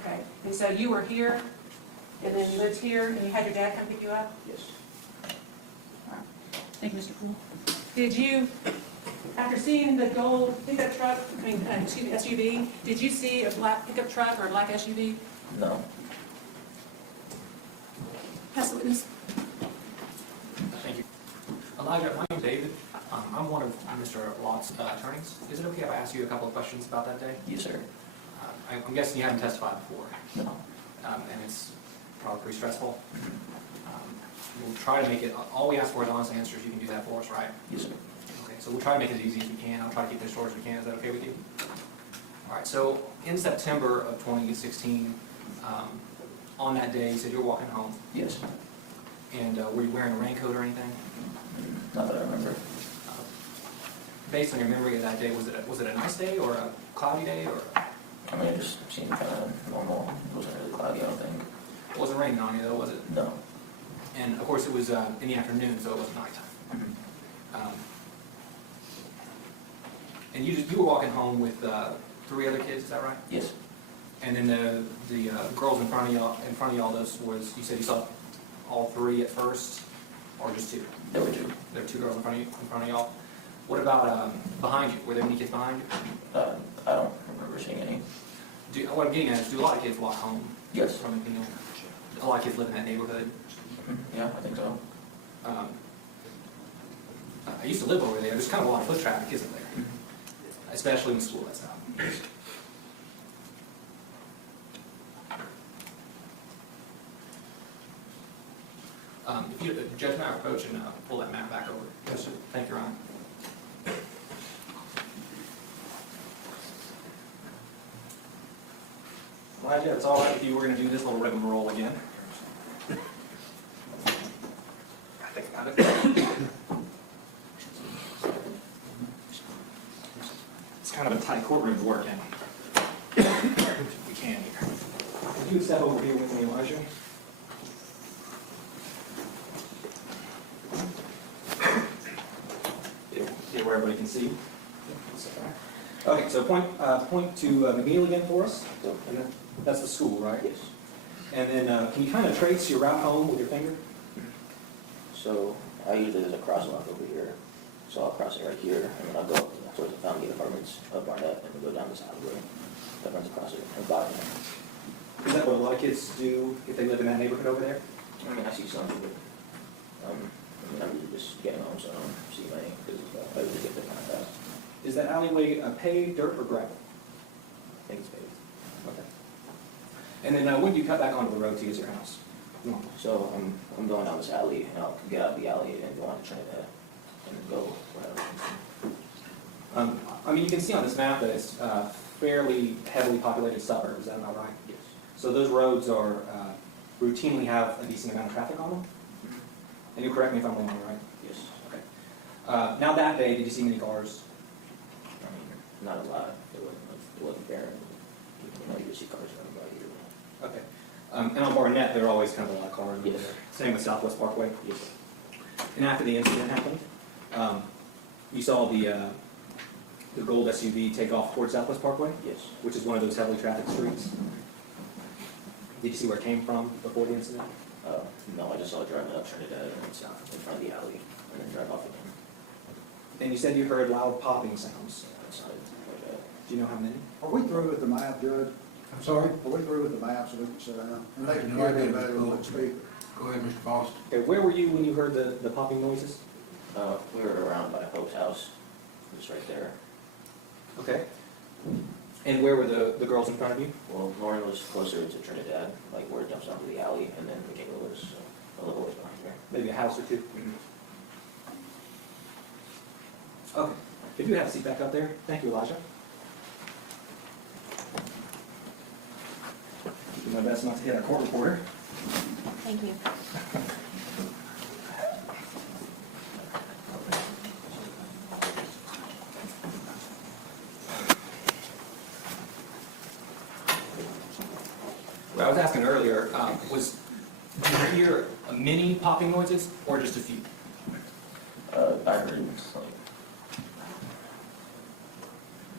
Okay, and so you were here, and then you lived here, and you had your dad come pick you up? Yes. Thank you, Mr. Poole. Did you, after seeing the gold pickup truck, SUV, did you see a black pickup truck or a black SUV? No. Pass the witness. Thank you. Elijah, my name's David. I'm one of Mr. Lott's attorneys. Is it okay if I ask you a couple of questions about that day? Yes, sir. I'm guessing you haven't testified before, No. and it's probably pretty stressful. We'll try to make it, all we ask for is honest answers. You can do that for us, right? Yes, sir. Okay, so we'll try to make it as easy as we can. I'll try to keep it as short as we can. Is that okay with you? All right, so in September of 2016, on that day, you said you were walking home, Yes. and were you wearing a raincoat or anything? Not that I remember. Based on your memory of that day, was it a nice day or a cloudy day, or I mean, it just seemed kind of normal. It wasn't really cloudy, I don't think. it wasn't raining on you though, was it? No. And of course, it was in the afternoon, so it wasn't nighttime. And you were walking home with 3 other kids, is that right? Yes. And then the girls in front of y'all, those was, you said you saw all 3 at first, or just 2? There were 2. There were 2 girls in front of y'all. What about behind you? Were there any kids behind you? I don't remember seeing any. What I'm getting at is, do a lot of kids walk home Yes. from McNeil? A lot of kids live in that neighborhood. Yeah, I think so. I used to live over there. There's kind of a lot of foot traffic, isn't there? Especially when school lets out. If you, Judge Matt, approach and pull that map back over. Yes, sir. Thank you, Ryan. Elijah, it's all right with you. We're going to do this little rigmarole again. I think I got it. It's kind of a tight courtroom to work in. If we can here. Could you step over here with me, Elijah? Get where everybody can see. Okay, so point to McNeil again for us. And that's the school, right? Yes. And then can you kind of trace your route home with your finger? So I usually, there's a crosswalk over here. So I'll cross it right here, and then I'll go towards the Fountain Gate Apartments of Barnett, and then go down this alleyway that runs across it, and bottom. Is that what a lot of kids do if they live in that neighborhood over there? I mean, I see some, but I mean, I'm usually just getting home, so I don't see many, because I usually get there kind of fast. Is that alleyway paved, dirt, or gravel? I think it's paved. Okay. And then when do you cut back onto the road to get to your house? So I'm going down this alley, and I'll get out of the alley and go on to Trinidad, and then go whatever. I mean, you can see on this map that it's fairly heavily populated suburbs, is that about right? Yes. So those roads are, routinely have a decent amount of traffic on them? And you correct me if I'm wrong, right? Yes. Okay. Now that day, did you see many cars? I mean, not a lot. It wasn't barren. You know, you just see cars running by here. Okay. And on Barnett, there are always kind of a lot of cars. Yes. Same with Southwest Parkway? Yes. And after the incident happened, you saw the gold SUV take off towards Southwest Parkway, Yes. which is one of those heavily trafficked streets. Did you see where it came from before the incident? No, I just saw it driving up Trinidad and then south in front of the alley, and then drive off again. And you said you heard loud popping sounds. It sounded like that. Do you know how many? Are we through with the map, Judge? I'm sorry? Are we through with the map so we can sit down? And they can hear me better than we speak. Go ahead, Mr. Foster. Okay, where were you when you heard the popping noises? We were around by Hope's house, just right there. Okay. And where were the girls in front of you? Well, Lauren was closer to Trinidad, like where it dumps onto the alley, and then Makayla was a little ways behind her. Maybe a house or two? Okay. If you have a seat back up there. Thank you, Elijah. Do my best not to hit our court reporter. Thank you. What I was asking earlier, did you hear many popping noises or just a few? I heard, like,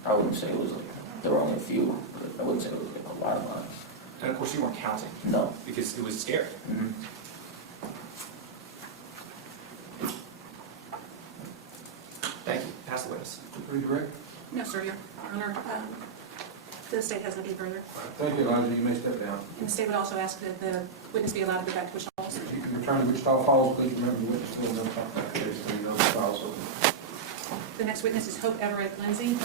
I wouldn't say it was like, there were only a few, but I wouldn't say it was like a lot. And of course you weren't counting No. because it was scary. Redirect. No, sir, Your Honor. The state has nothing further. Thank you, Elijah. You may step down. And the state would also ask that the witness be allowed to go back to Wichita Falls. If you can return to Wichita Falls, please remember the witness still knows about that case, so you know the file's open. The next witness is Hope Everett Lindsay.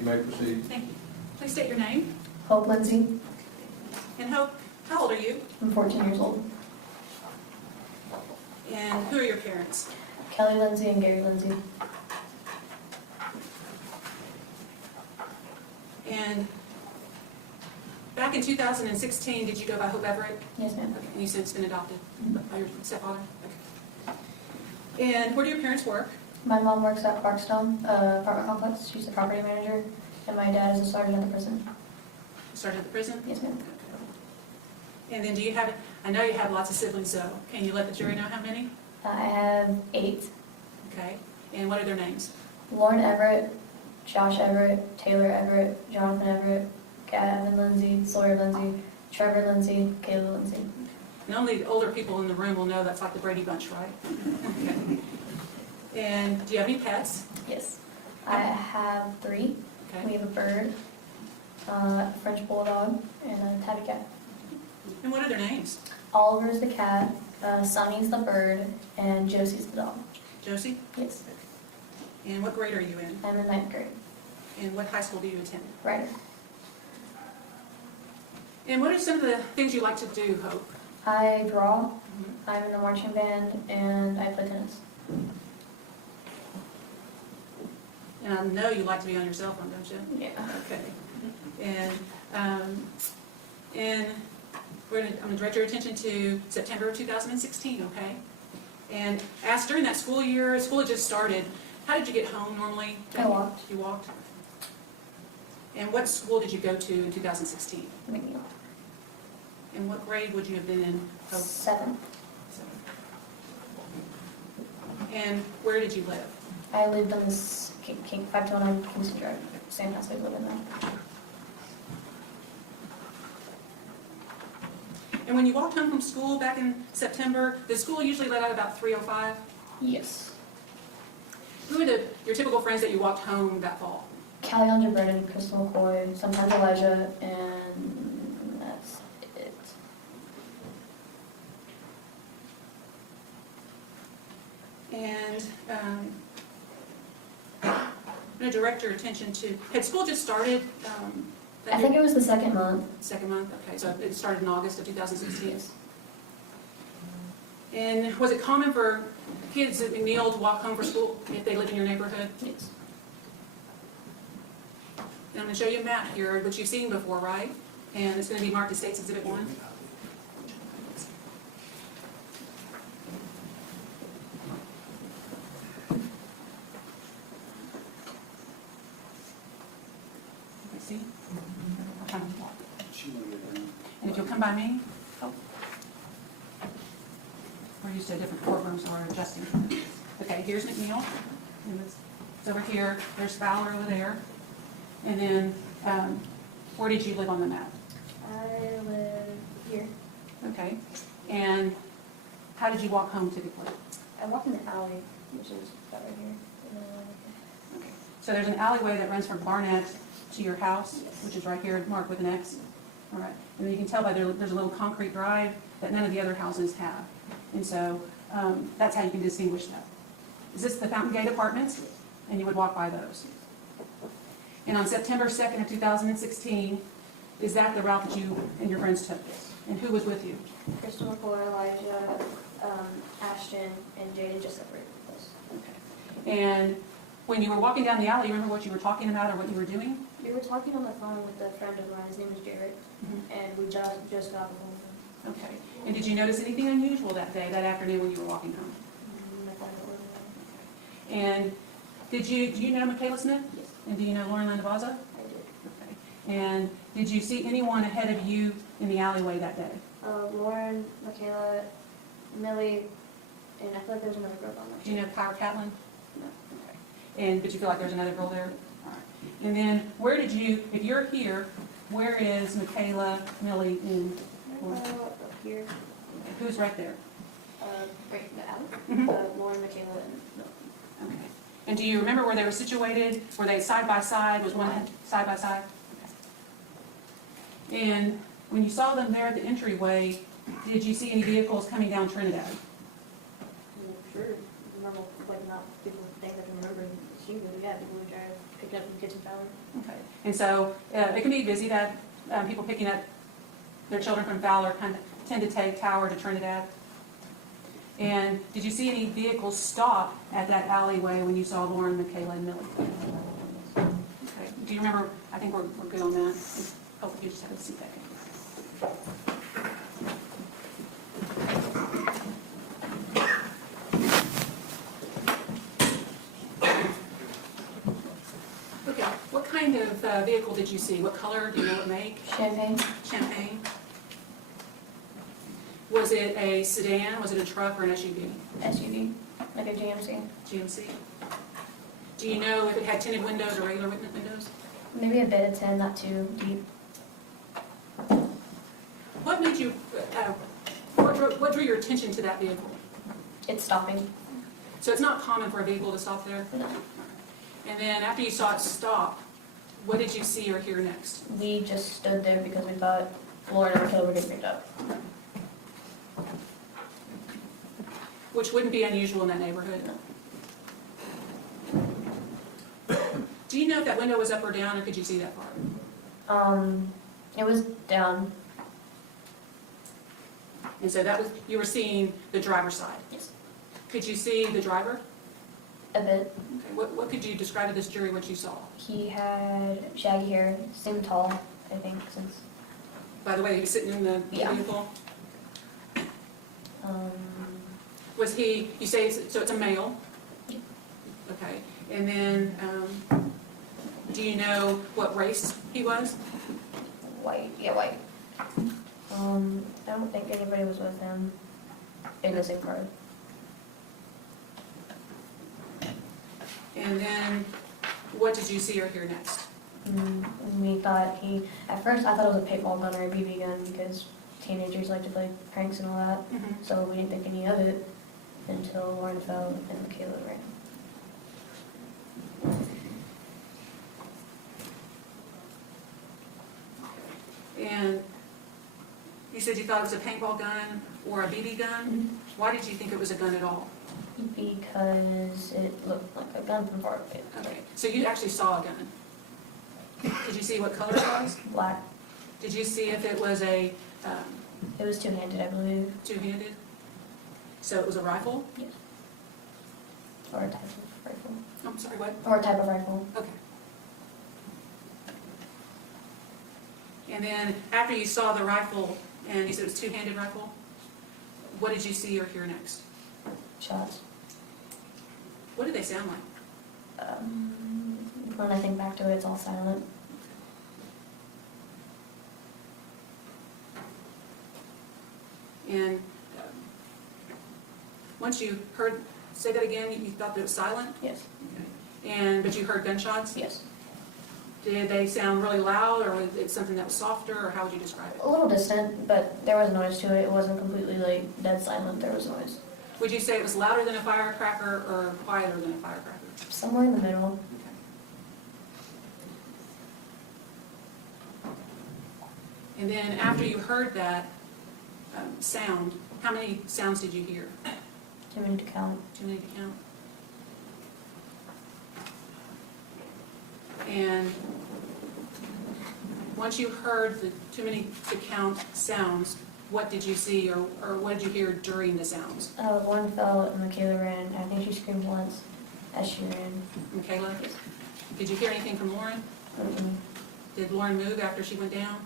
You may proceed. Thank you. Please state your name. Hope Lindsay. And Hope, how old are you? I'm 14 years old. And who are your parents? Kelly Lindsay and Gary Lindsay. And back in 2016, did you go by Hope Everett? Yes, ma'am. Okay, and you since been adopted by your stepfather? Okay. And where do your parents work? My mom works at Parkstone apartment complex. She's the property manager, and my dad is a sergeant at the prison. Started at the prison? Yes, ma'am. And then do you have, I know you have lots of siblings, so can you let the jury know how many? I have 8. Okay. And what are their names? Lauren Everett, Josh Everett, Taylor Everett, Jonathan Everett, Gavin Lindsay, Sawyer Lindsay, Trevor Lindsay, Kayla Lindsay. And only the older people in the room will know that's like the Brady Bunch, right? Okay. And do you have any pets? Yes. I have 3. We Okay. have a bird, a French bulldog, and a tabby cat. And what are their names? Oliver's the cat, Sonny's the bird, and Josie's the dog. Josie? Yes. And what grade are you in? I'm in 9th grade. And what high school do you attend? Writer. And what are some of the things you like to do, Hope? I draw, I'm in the marching band, and I play tennis. And I know you like to be on your cell phone, don't you? Yeah. Okay. And I'm going to direct your attention to September of 2016, okay? And ask during that school year, school had just started, how did you get home normally? I walked. You walked? And what school did you go to in 2016? McNeil. And what grade would you have been in? Hope? 7. And where did you live? I lived on this 529 Kingston Drive, same house I live in now. And when you walked home from school back in September, the school usually let out about 3:05? Yes. Who are your typical friends that you walked home that fall? Callie Andre Brennan, Crystal McCoy, sometimes Elijah, and that's it. And I'm going to direct your attention to, had school just started? I think it was the 2nd month. Second month, okay, so it started in August of 2016. And was it common for kids at McNeil to walk home for school if they live in your neighborhood? Yes. And I'm going to show you a map here, which you've seen before, right? And it's going to be marked as States Exhibit 1. Okay, see? I'll try to walk. She wanted to get in. And if you'll come by me, oh. We're used to a different courtroom, so we're adjusting. Okay, here's McNeil. And it's over here. There's Fowler over there. And then, where did you live on the map? I live here. Okay. And how did you walk home typically? I walk in the alley, which is about right here. Okay. So there's an alleyway that runs from Barnett to your house, Yes. which is right here marked with an X. All right. And then you can tell by there's a little concrete drive that none of the other houses have. And so that's how you can distinguish that. Is this the Fountain Gate Apartments? And you would walk by those. And on September 2nd of 2016, is that the route that you and your friends took? And who was with you? Crystal McCoy, Elijah, Ashton, and Jaden just separated us. Okay. And when you were walking down the alley, you remember what you were talking about or what you were doing? We were talking on the phone with a friend of mine, his name is Jared, and we just got the phone. Okay. And did you notice anything unusual that day, that afternoon when you were walking home? And do you know Makayla Smith? Yes, And do you know Landavazo? I did. Okay. And did you see anyone ahead of you in the alleyway that day? Lauren, Makayla, Millie, and I feel like there's another girl on there. Do you know Kyra Catlin? No. Okay. But you feel like there's another girl there? All right. And then where did you, if you're here, Where is Makayla, Millie, and Lauren? Up here, Who's right there? right in the alley. Mhm. Lauren, Makayla, and Okay. And do you remember where they were situated? Were they side by side? Was one side by side? Okay. And when you saw them there at the entryway, did you see any vehicles coming down Trinidad? sure, normal, like not people, things I can remember. She would, yeah, people would drive, pick up from kitchen power. Okay. And so it can be busy that people picking up their children from Fowler kind of tend to take Tower to Trinidad. And did you see any vehicles stop at that alleyway when you saw Lauren, Makayla, and Millie? Okay. Do you remember? I think we're good on that. Hopefully you just have a seat back. Okay. What kind of vehicle did you see? What color? Do you know what make? Champagne. Champagne. Was it a sedan? Was it a truck or an SUV? SUV, like a GMC. GMC. Do you know if it had tinted windows or regular windows? Maybe a bit of 10, not too deep. What made you, what drew your attention to that vehicle? It's stopping. So it's not common for a vehicle to stop there? No. And then after you saw it stop, what did you see or hear next? We just stood there because we thought Lauren and Makayla were getting picked up. Which wouldn't be unusual in that neighborhood. Do you know if that window was up or down, or could you see that far? It was down. And so that was, you were seeing the driver's side. Yes. Could you see the driver? A bit. Okay. What could you describe to this jury what you saw? He had shaggy hair, seemed tall, I think, since. By the way, he was sitting in the Yeah. vehicle. Um, Was he, you say, so it's a male? Yeah. Okay. And then, do you know what race he was? white. Yeah, white. I don't think anybody was with him in the same car. And then, what did you see or hear next? We thought at first I thought it was a paintball gun or a BB gun because teenagers like to play pranks and all that. So we didn't think any of it until Lauren fell and Makayla ran. And you said you thought it was a paintball gun or a BB gun? Why did you think it was a gun at all? Because it looked like a gun from far away. Okay, so you actually saw a gun. Did you see what color it was? Black. Did you see if it was a It was two-handed, I believe. two-handed? So it was a rifle? Yes. Or a type of rifle. I'm sorry, what? Or a type of rifle. Okay. And then after you saw the rifle, and you said it was two-handed rifle, what did you see or hear next? Shots. What did they sound like? When I think back to it, it's all silent. And once you heard, say that again, you thought that it was silent? Yes. Okay. But you heard gunshots? Yes. Did they sound really loud, or was it something that was softer, or how would you describe it? A little distant, but there was noise to it. It wasn't completely like dead silent. There was noise. Would you say it was louder than a firecracker or quieter than a firecracker? Somewhere in the middle. And then after you heard that sound, how many sounds did you hear? Too many to count. Too many to count? And once you heard the too many to count sounds, what did you see or what did you hear during the sounds? One fell and Makayla ran. I think she screamed once as she ran. Makayla? Did you hear anything from Lauren? Did Lauren move after she went down?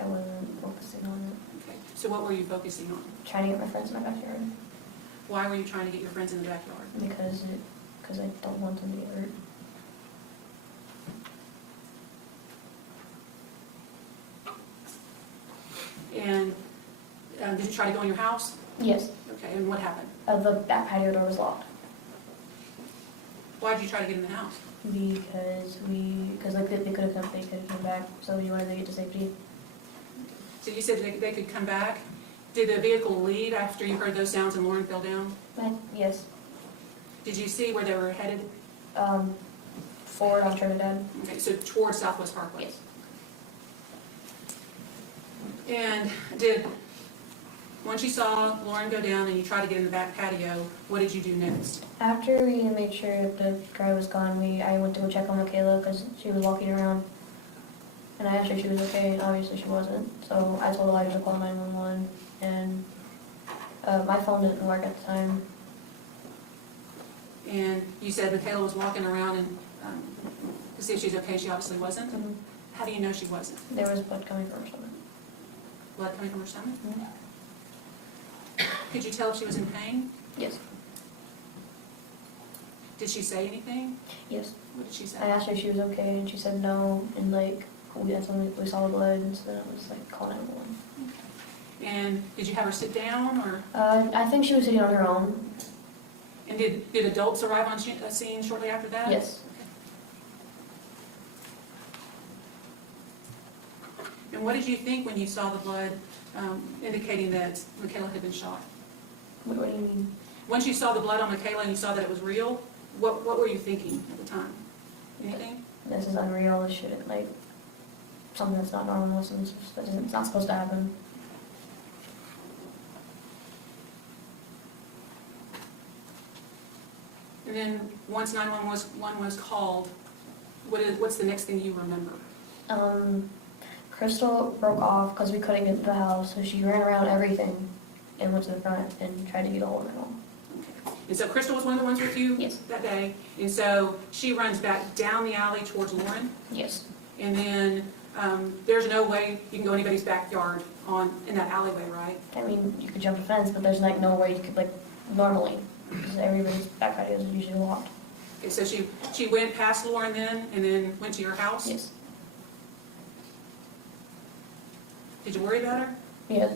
I wasn't focusing on it. Okay. So what were you focusing on? Trying to get my friends in my backyard Why were you trying to get your friends in the backyard? because I don't want them to get hurt. And did you try to go in your house? Yes. Okay, and what happened? The back patio door was locked. Why did you try to get in the house? Because like they could have come back, so we wanted to get to safety. So you said they could come back. Did the vehicle leave after you heard those sounds and Lauren fell down? Yes. Did you see where they were headed? Forward on Trinidad. Okay, so towards Southwest Parkway? Yes. And once you saw Lauren go down and you tried to get in the back patio, what did you do next? After we made sure the guy was gone, I went to go check on Makayla because she was walking around. And I asked her if she was okay, and obviously she wasn't. So I told Elijah to call 911, and my phone didn't work at the time. And you said Makayla was walking around and to see if she's okay. She obviously wasn't. Mhm. How do you know she wasn't? There was blood coming from her stomach. Blood coming from her stomach? Mhm. Could you tell if she was in pain? Yes. Did she say anything? Yes. What did she say? I asked her if she was okay, and she said no, and like we saw the blood, and so then it was like call 911. And did you have her sit down, or I think she was sitting on her own. and did adults arrive on scene shortly after that? Yes. And what did you think when you saw the blood indicating that Makayla had been shot? What do you mean? Once you saw the blood on Makayla and you saw that it was real, what were you thinking at the time? Anything? This is unreal. This shouldn't like something that's not normal. It's not supposed to happen. And then once 911 was called, what's the next thing you remember? Crystal broke off because we couldn't get to the house, so she ran around everything and went to the front and tried to get a hold of my mom. And so Crystal was one of the ones with you Yes. that day, and so she runs back down the alley towards Lauren, Yes. and then there's no way you can go anybody's backyard in that alleyway, right? I mean, you could jump a fence, but there's like no way you could like normally, because everybody's back patio is usually locked. Okay, so she went past Lauren then, and then went to your house? Yes. Did you worry about her? Yes.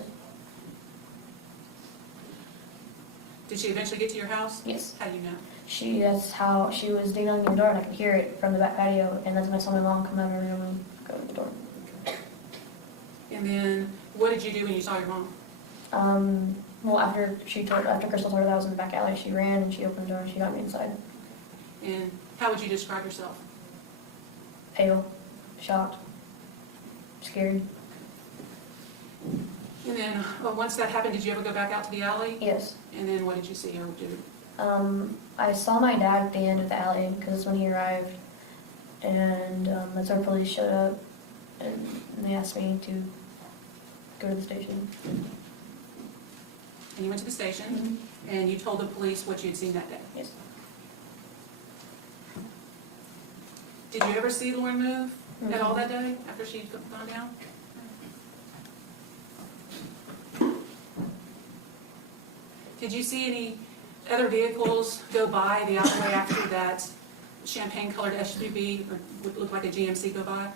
Did she eventually get to your house? Yes. How do you know? That's how she was dinging on the door, and I could hear it from the back patio, and that's when I saw my mom come out of her room and go to the door. And then what did you do when you saw your mom? Well, after Crystal told her that I was in the back alley, she ran and she opened the door and she got me inside. And how would you describe yourself? Pale, shocked, scared. And then once that happened, did you ever go back out to the alley? Yes. And then what did you see or do? I saw my dad at the end of the alley because that's when he arrived, and that's when police showed up, and they asked me to go to the station. And you went to the station, and you told the police what you had seen that day. Yes. Did you ever see Lauren move at all that day after she'd gone down? Did you see any other vehicles go by the alleyway after that champagne-colored SUV, or would look like a GMC go by?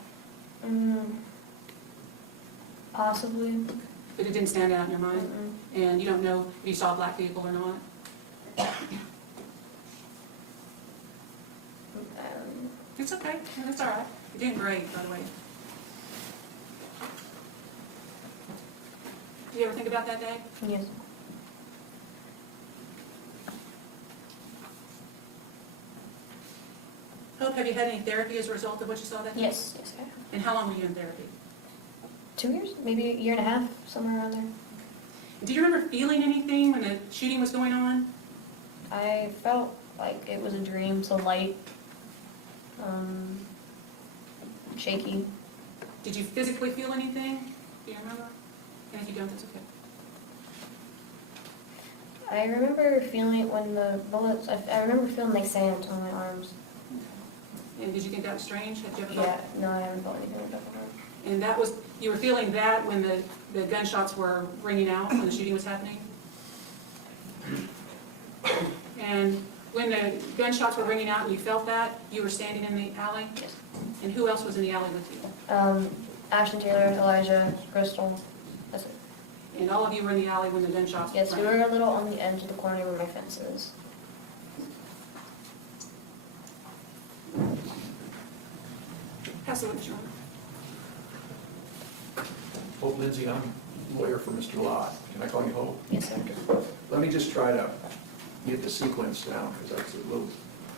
Possibly. But it didn't stand out in your mind? And you don't know if you saw a black vehicle or not? It's okay, that's all right. You're doing great, by the way. Do you ever think about that day? Yes. Hope, have you had any therapy as a result of what you saw that day? Yes. Yes. I have. And how long were you in therapy? 2 years, maybe a year and a half, somewhere around there. Do you remember feeling anything when the shooting was going on? I felt like it was a dream, so light, shaky. Did you physically feel anything? Do you remember? And if you don't, that's okay. I remember feeling it when the bullets, I remember feeling like sand on my arms. And did you think that was strange? Had you ever felt? Yeah, no, I haven't felt anything like that before. And that was, you were feeling that when the gunshots were ringing out, when the shooting was happening? And when the gunshots were ringing out and you felt that, you were standing in the alley? Yes. And who else was in the alley with you? Ashton Taylor, Elijah, Crystal, that's it. And all of you were in the alley when the gunshots Yes, we rang? were a little on the edge of the corner where my fence is. Pass the witness, Your Honor. Hope Lindsay, I'm lawyer for Mr. Lott. Can I call you Hope? Yes, sir. Okay. Let me just try to get the sequence down, because that's a little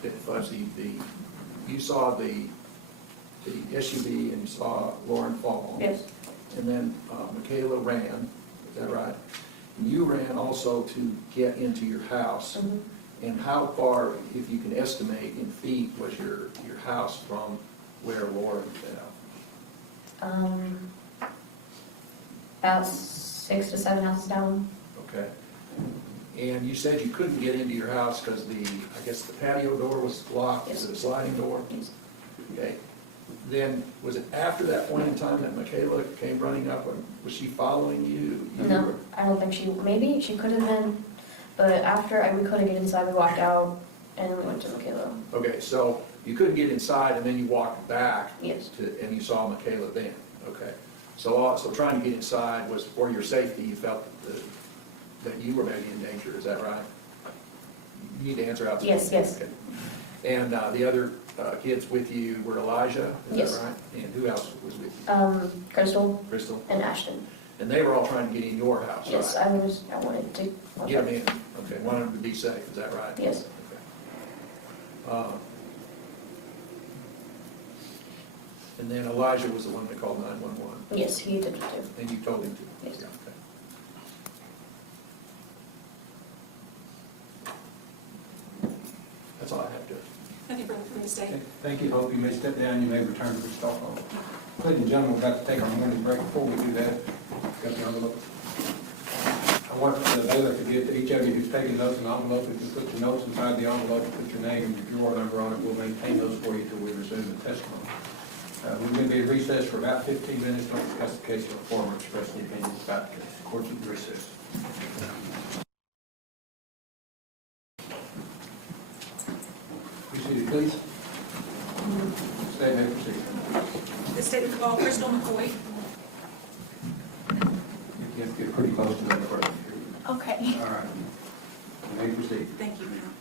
bit fuzzy. You saw the SUV and you saw Lauren fall. Yes. And then Makayla ran, is that right? And you ran also to get into your house. Mhm. And how far, if you can estimate in feet, was your house from where Lauren fell? About 6 to 7 houses down. Okay. And you said you couldn't get into your house because I guess the patio door was locked? Is it a sliding door? Yes. Okay. Then, was it after that point in time that Makayla came running up, or was she following you? No, I don't think maybe she could have been, but after we couldn't get inside, we walked out and then we went to Makayla. Okay, so you couldn't get inside and then you walked back? Yes. And you saw Makayla then? Okay. So trying to get inside was for your safety, you felt that you were maybe in danger, is that right? You need to answer out. Yes, yes. Okay. And the other kids with you were Elijah, is Yes. that right? And who else was with you? Crystal Crystal? and Ashton. And they were all trying to get in your house, right? Yes, I wanted to. Get them in, okay, wanted them to be safe, is that right? Yes. Okay. And then Elijah was the one that called 911, Yes, he did too. and you told him to? Yes. Yeah, okay. That's all I have to. Nothing further from the state. Okay, thank you, Hope. You may step down, you may return to the Stockholm. Ladies and gentlemen, we're about to take our morning break. Before we do that, got the envelope. I want the bailiff to give to each of you who's taking notes in the envelope. If you put your notes inside the envelope, put your name and your drawer number on it, we'll maintain those for you until we resume the testimony. We're going to be at recess for about 15 minutes, don't discuss the case or form or express any opinions about the case. Court's in recess. Be seated, please. Stay, may proceed. The state will call Crystal McCoy. You have to get pretty close to that part. Okay. All right. You may proceed. Thank you, ma'am.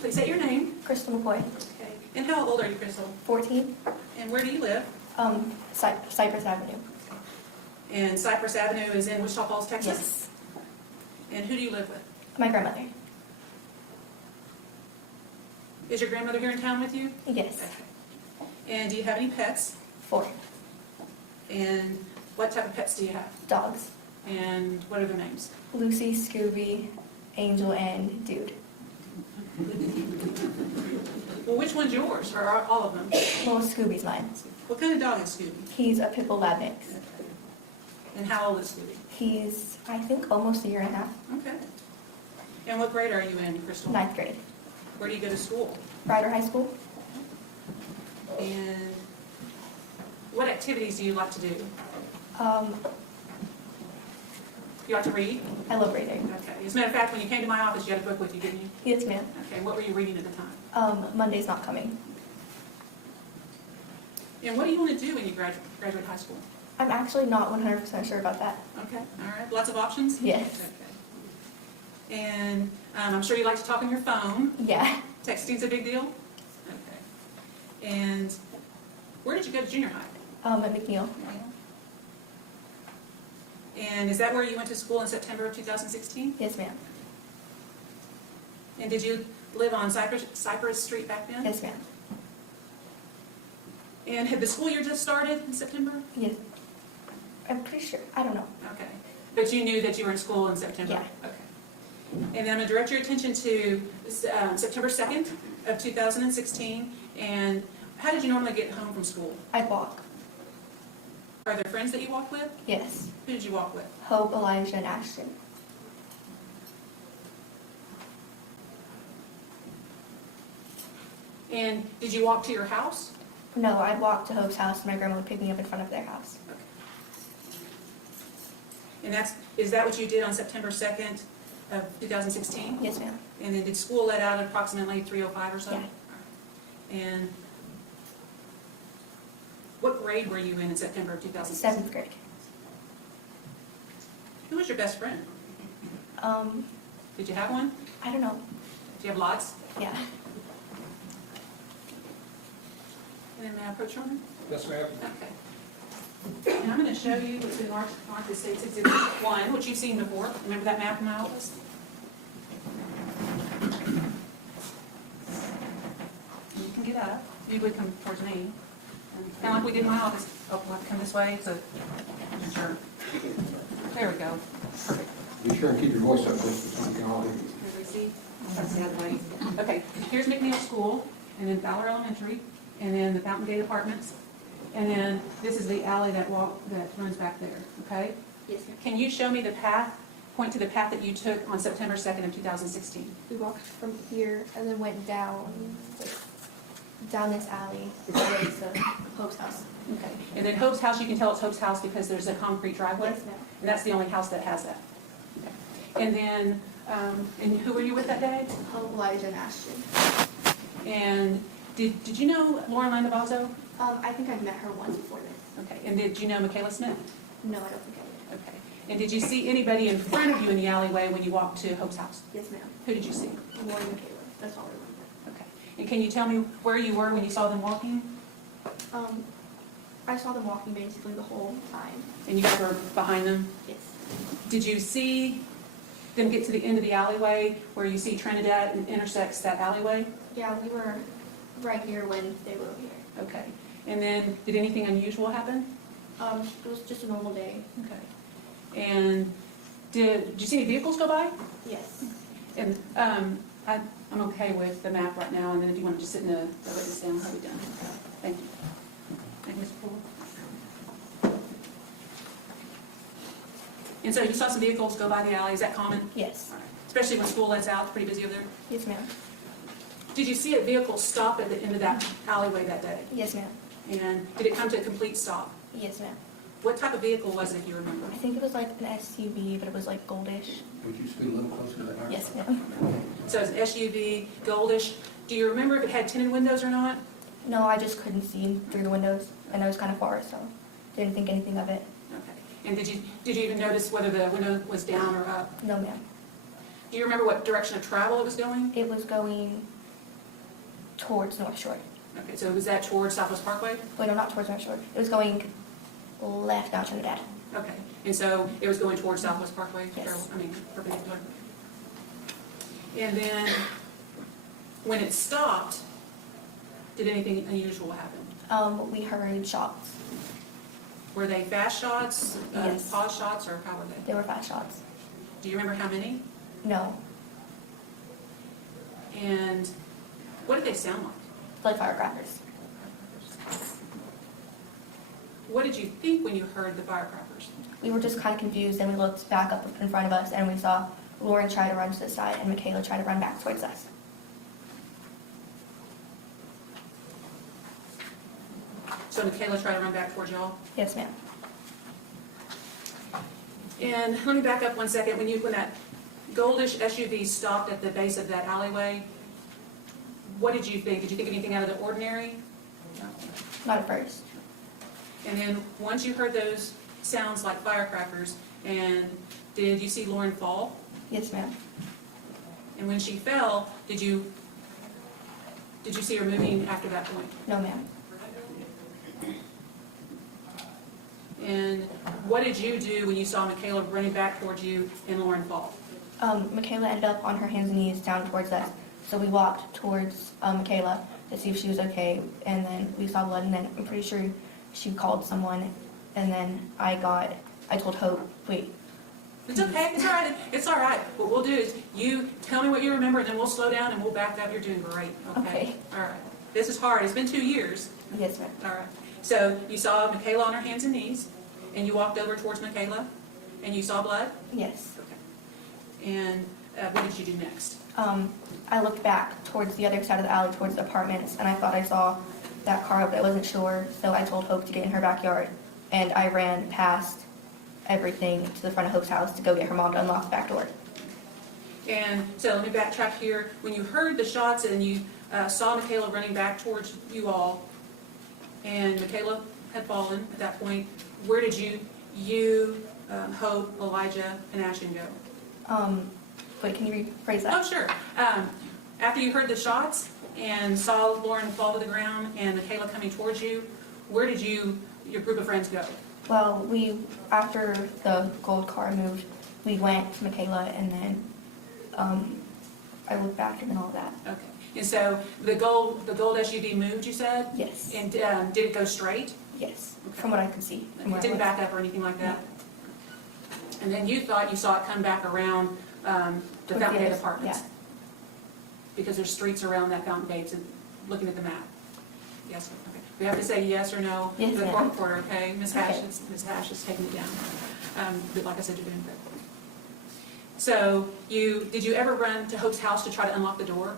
Please say your name. Crystal McCoy, Okay. And how old are you, Crystal? 14, And where do you live? Cypress Avenue. And Cypress Avenue is in Wichita Falls, Texas? Yes. And who do you live with? My grandmother. Is your grandmother here in town with you? Yes. Okay. And do you have any pets? 4 And what type of pets do you have? dogs. And what are their names? Lucy, Scooby, Angel, and Dude. Well, which one's yours, or are all of them? Well, Scooby's mine. What kind of dog is Scooby? He's a Pit Bull Lab mix. And how old is Scooby? He's, I think, almost a year and a half. Okay. And what grade are you in, Crystal? 9th grade. Where do you go to school? Ryder High School. And what activities do you like to do? You like to read? I love reading. Okay. As a matter of fact, when you came to my office, you had a book with you, didn't you? Yes, ma'am. Okay. What were you reading at the time? Monday's Not Coming. And what do you want to do when you graduate high school? I'm actually not 100% sure about that. Okay. All right. Lots of options? Yes. Okay. And I'm sure you like to talk on your phone. Yeah. Texting's a big deal? Okay. And where did you go to junior high? At McNeil. And is that where you went to school in September of 2016? Yes, ma'am. And did you live on Cypress Street back then? Yes, ma'am. And had the school year just started in September? Yes. I'm pretty sure. I don't know. Okay. But you knew that you were in school in September? Yeah. Okay. And I'm going to direct your attention to September 2nd of 2016. And how did you normally get home from school? I'd walk. Are there friends that you walk with? Yes. Who did you walk with? Hope, Elijah, and Ashton. And did you walk to your house? No, I'd walk to Hope's house, and my grandma would pick me up in front of their house. And is that what you did on September 2nd of 2016? Yes, ma'am. And then did school let out at approximately 3:05 or so? Yeah. And what grade were you in September of 2016? 7th grade. Who was your best friend? Did you have one? I don't know. Do you have lots? Yeah. And then may I approach your honor? Yes, ma'am. Okay. And I'm going to show you what's in marked as State's Exhibit 1, which you've seen before. Remember that map in my office? And you can get up. You would come towards me. Kind of like we did in my office. Oh, I have to come this way, so, sure. There we go. Perfect. Be sure and keep your voice up, just so we can all hear you. Everybody see? That's the other way. Okay, here's McNeil School, and then Fowler Elementary, and then the Fountain Gate Apartments, and then this is the alley that runs back there, okay? Yes, ma'am. Can you show me the path, point to the path that you took on September 2nd of 2016? We walked from here and then went down, like, down this alley towards the Hope's house. Okay, and then Hope's house, you can tell it's Hope's house because there's a concrete driveway? Yes, ma'am. And that's the only house that has that. Okay. And then, and who were you with that day? Hope, Elijah, and Ashton. And did you know Lauren Landavazo? I think I met her once before this. Okay, and did you know Makayla Smith? No, I don't think I Okay. And did you see anybody in front of you in the alleyway when you walked to Hope's house? did. Yes, ma'am. Who did you see? Lauren and Makayla. That's all I remember. Okay. And can you tell me where you were when you saw them walking? I saw them walking basically the whole time. And you guys were behind them? Yes. Did you see them get to the end of the alleyway where you see Trinidad and intersects that alleyway? Yeah, we were right here when they were over here. Okay. And then, did anything unusual happen? It was just a normal day. Okay. And did you see any vehicles go by? Yes. And I'm okay with the map right now, and then if you want to just sit in the witness stand, I'll be done. Thank you. Thank you, Mr. Poole. And so you saw some vehicles go by the alley, is that common? Yes. All right. Especially when school lets out, it's pretty busy over there. Yes, ma'am. Did you see a vehicle stop at the end of that alleyway that day? Yes, ma'am. And did it come to a complete stop? Yes, ma'am. What type of vehicle was it, if you remember? I think it was like an SUV, but it was like goldish. Would you scoot a little closer to the microphone? Yes, ma'am. So it's an SUV, goldish. Do you remember if it had tinted windows or not? No, I just couldn't see through the windows, and I was kind of far, so didn't think anything of it. Okay. And did you even notice whether the window was down or up? No, ma'am. Do you remember what direction of travel it was going? It was going towards North Shore. Okay, so was that towards Southwest Parkway? Wait, no, not towards North Shore. It was going left down Trinidad. Okay, and so it was going towards Southwest Parkway? Yes. I mean, perpendicular. And then, when it stopped, did anything unusual happen? We heard shots. Were they fast shots, Yes. pause shots, or how were they? They were fast shots. Do you remember how many? No, And what did they sound like? like firecrackers. What did you think when you heard the firecrackers? We were just kind of confused, and we looked back up in front of us, and we saw Lauren try to run to the side, and Makayla try to run back towards us. So Makayla tried to run back towards y'all? Yes, ma'am. And let me back up 1 second. When that goldish SUV stopped at the base of that alleyway, what did you think? Did you think anything out of the ordinary? No. Not at first. And then, once you heard those sounds like firecrackers, and did you see Lauren fall? Yes, ma'am. And when she fell, did you see her moving after that point? No, ma'am. And what did you do when you saw Makayla running back towards you and Lauren fall? Makayla ended up on her hands and knees down towards us, so we walked towards Makayla to see if she was okay, and then we saw blood, and then I'm pretty sure she called someone, and then I told Hope, wait. It's okay, it's all right, it's all right. What we'll do is, you tell me what you remember, and then we'll slow down and we'll back up. You're doing great, okay? Okay. All right. This is hard, it's been 2 years. Yes, ma'am. All right. So you saw Makayla on her hands and knees, and you walked over towards Makayla, and you saw blood? Yes. Okay. And what did you do next? I looked back towards the other side of the alley, towards the apartments, and I thought I saw that car, but I wasn't sure, so I told Hope to get in her backyard, and I ran past everything to the front of Hope's house to go get her mom to unlock the back door. And so let me backtrack here. When you heard the shots and you saw Makayla running back towards you all, and Makayla had fallen at that point, where did you, Hope, Elijah, and Ashton go? Wait, can you rephrase that? Oh, sure. After you heard the shots and saw Lauren fall to the ground and Makayla coming towards you, where did your group of friends go? Well, after the gold car moved, we went to Makayla, and then I looked back and then all that. Okay. And so the gold SUV moved, you said? Yes. And did it go straight? Yes. Okay. From what I could see. From where It I didn't was. back up or anything like that? And then you thought you saw it come back around the Towards Fountain Gate other- Apartments? Yeah. Because there's streets around that Fountain Gates, and looking at the map? Yes, okay. We have to say yes or no Yes, to the ma'am. court reporter, okay? Ms. Hash Okay. is taking it down. But like I said, you're doing good. So did you ever run to Hope's house to try to unlock the door?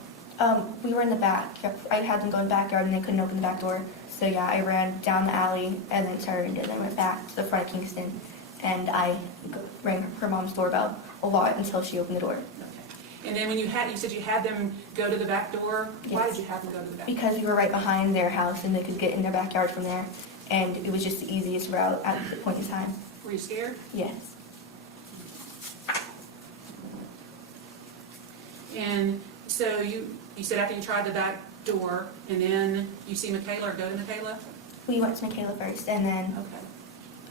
We were in the back. I had them go in the backyard, and they couldn't open the back door. So yeah, I ran down the alley and then turned and then went back to the front of Kingston, and I rang her mom's doorbell a lot until she opened the door. Okay. And then when you said you had them go to the back door, why Yes. did you have them go to the back? Because we were right behind their house, and they could get in their backyard from there, and it was just the easiest route at the point in time. Were you scared? Yes. And so you said after you tried the back door, and then you see Makayla or go to Makayla? We went to Makayla first, and then Okay.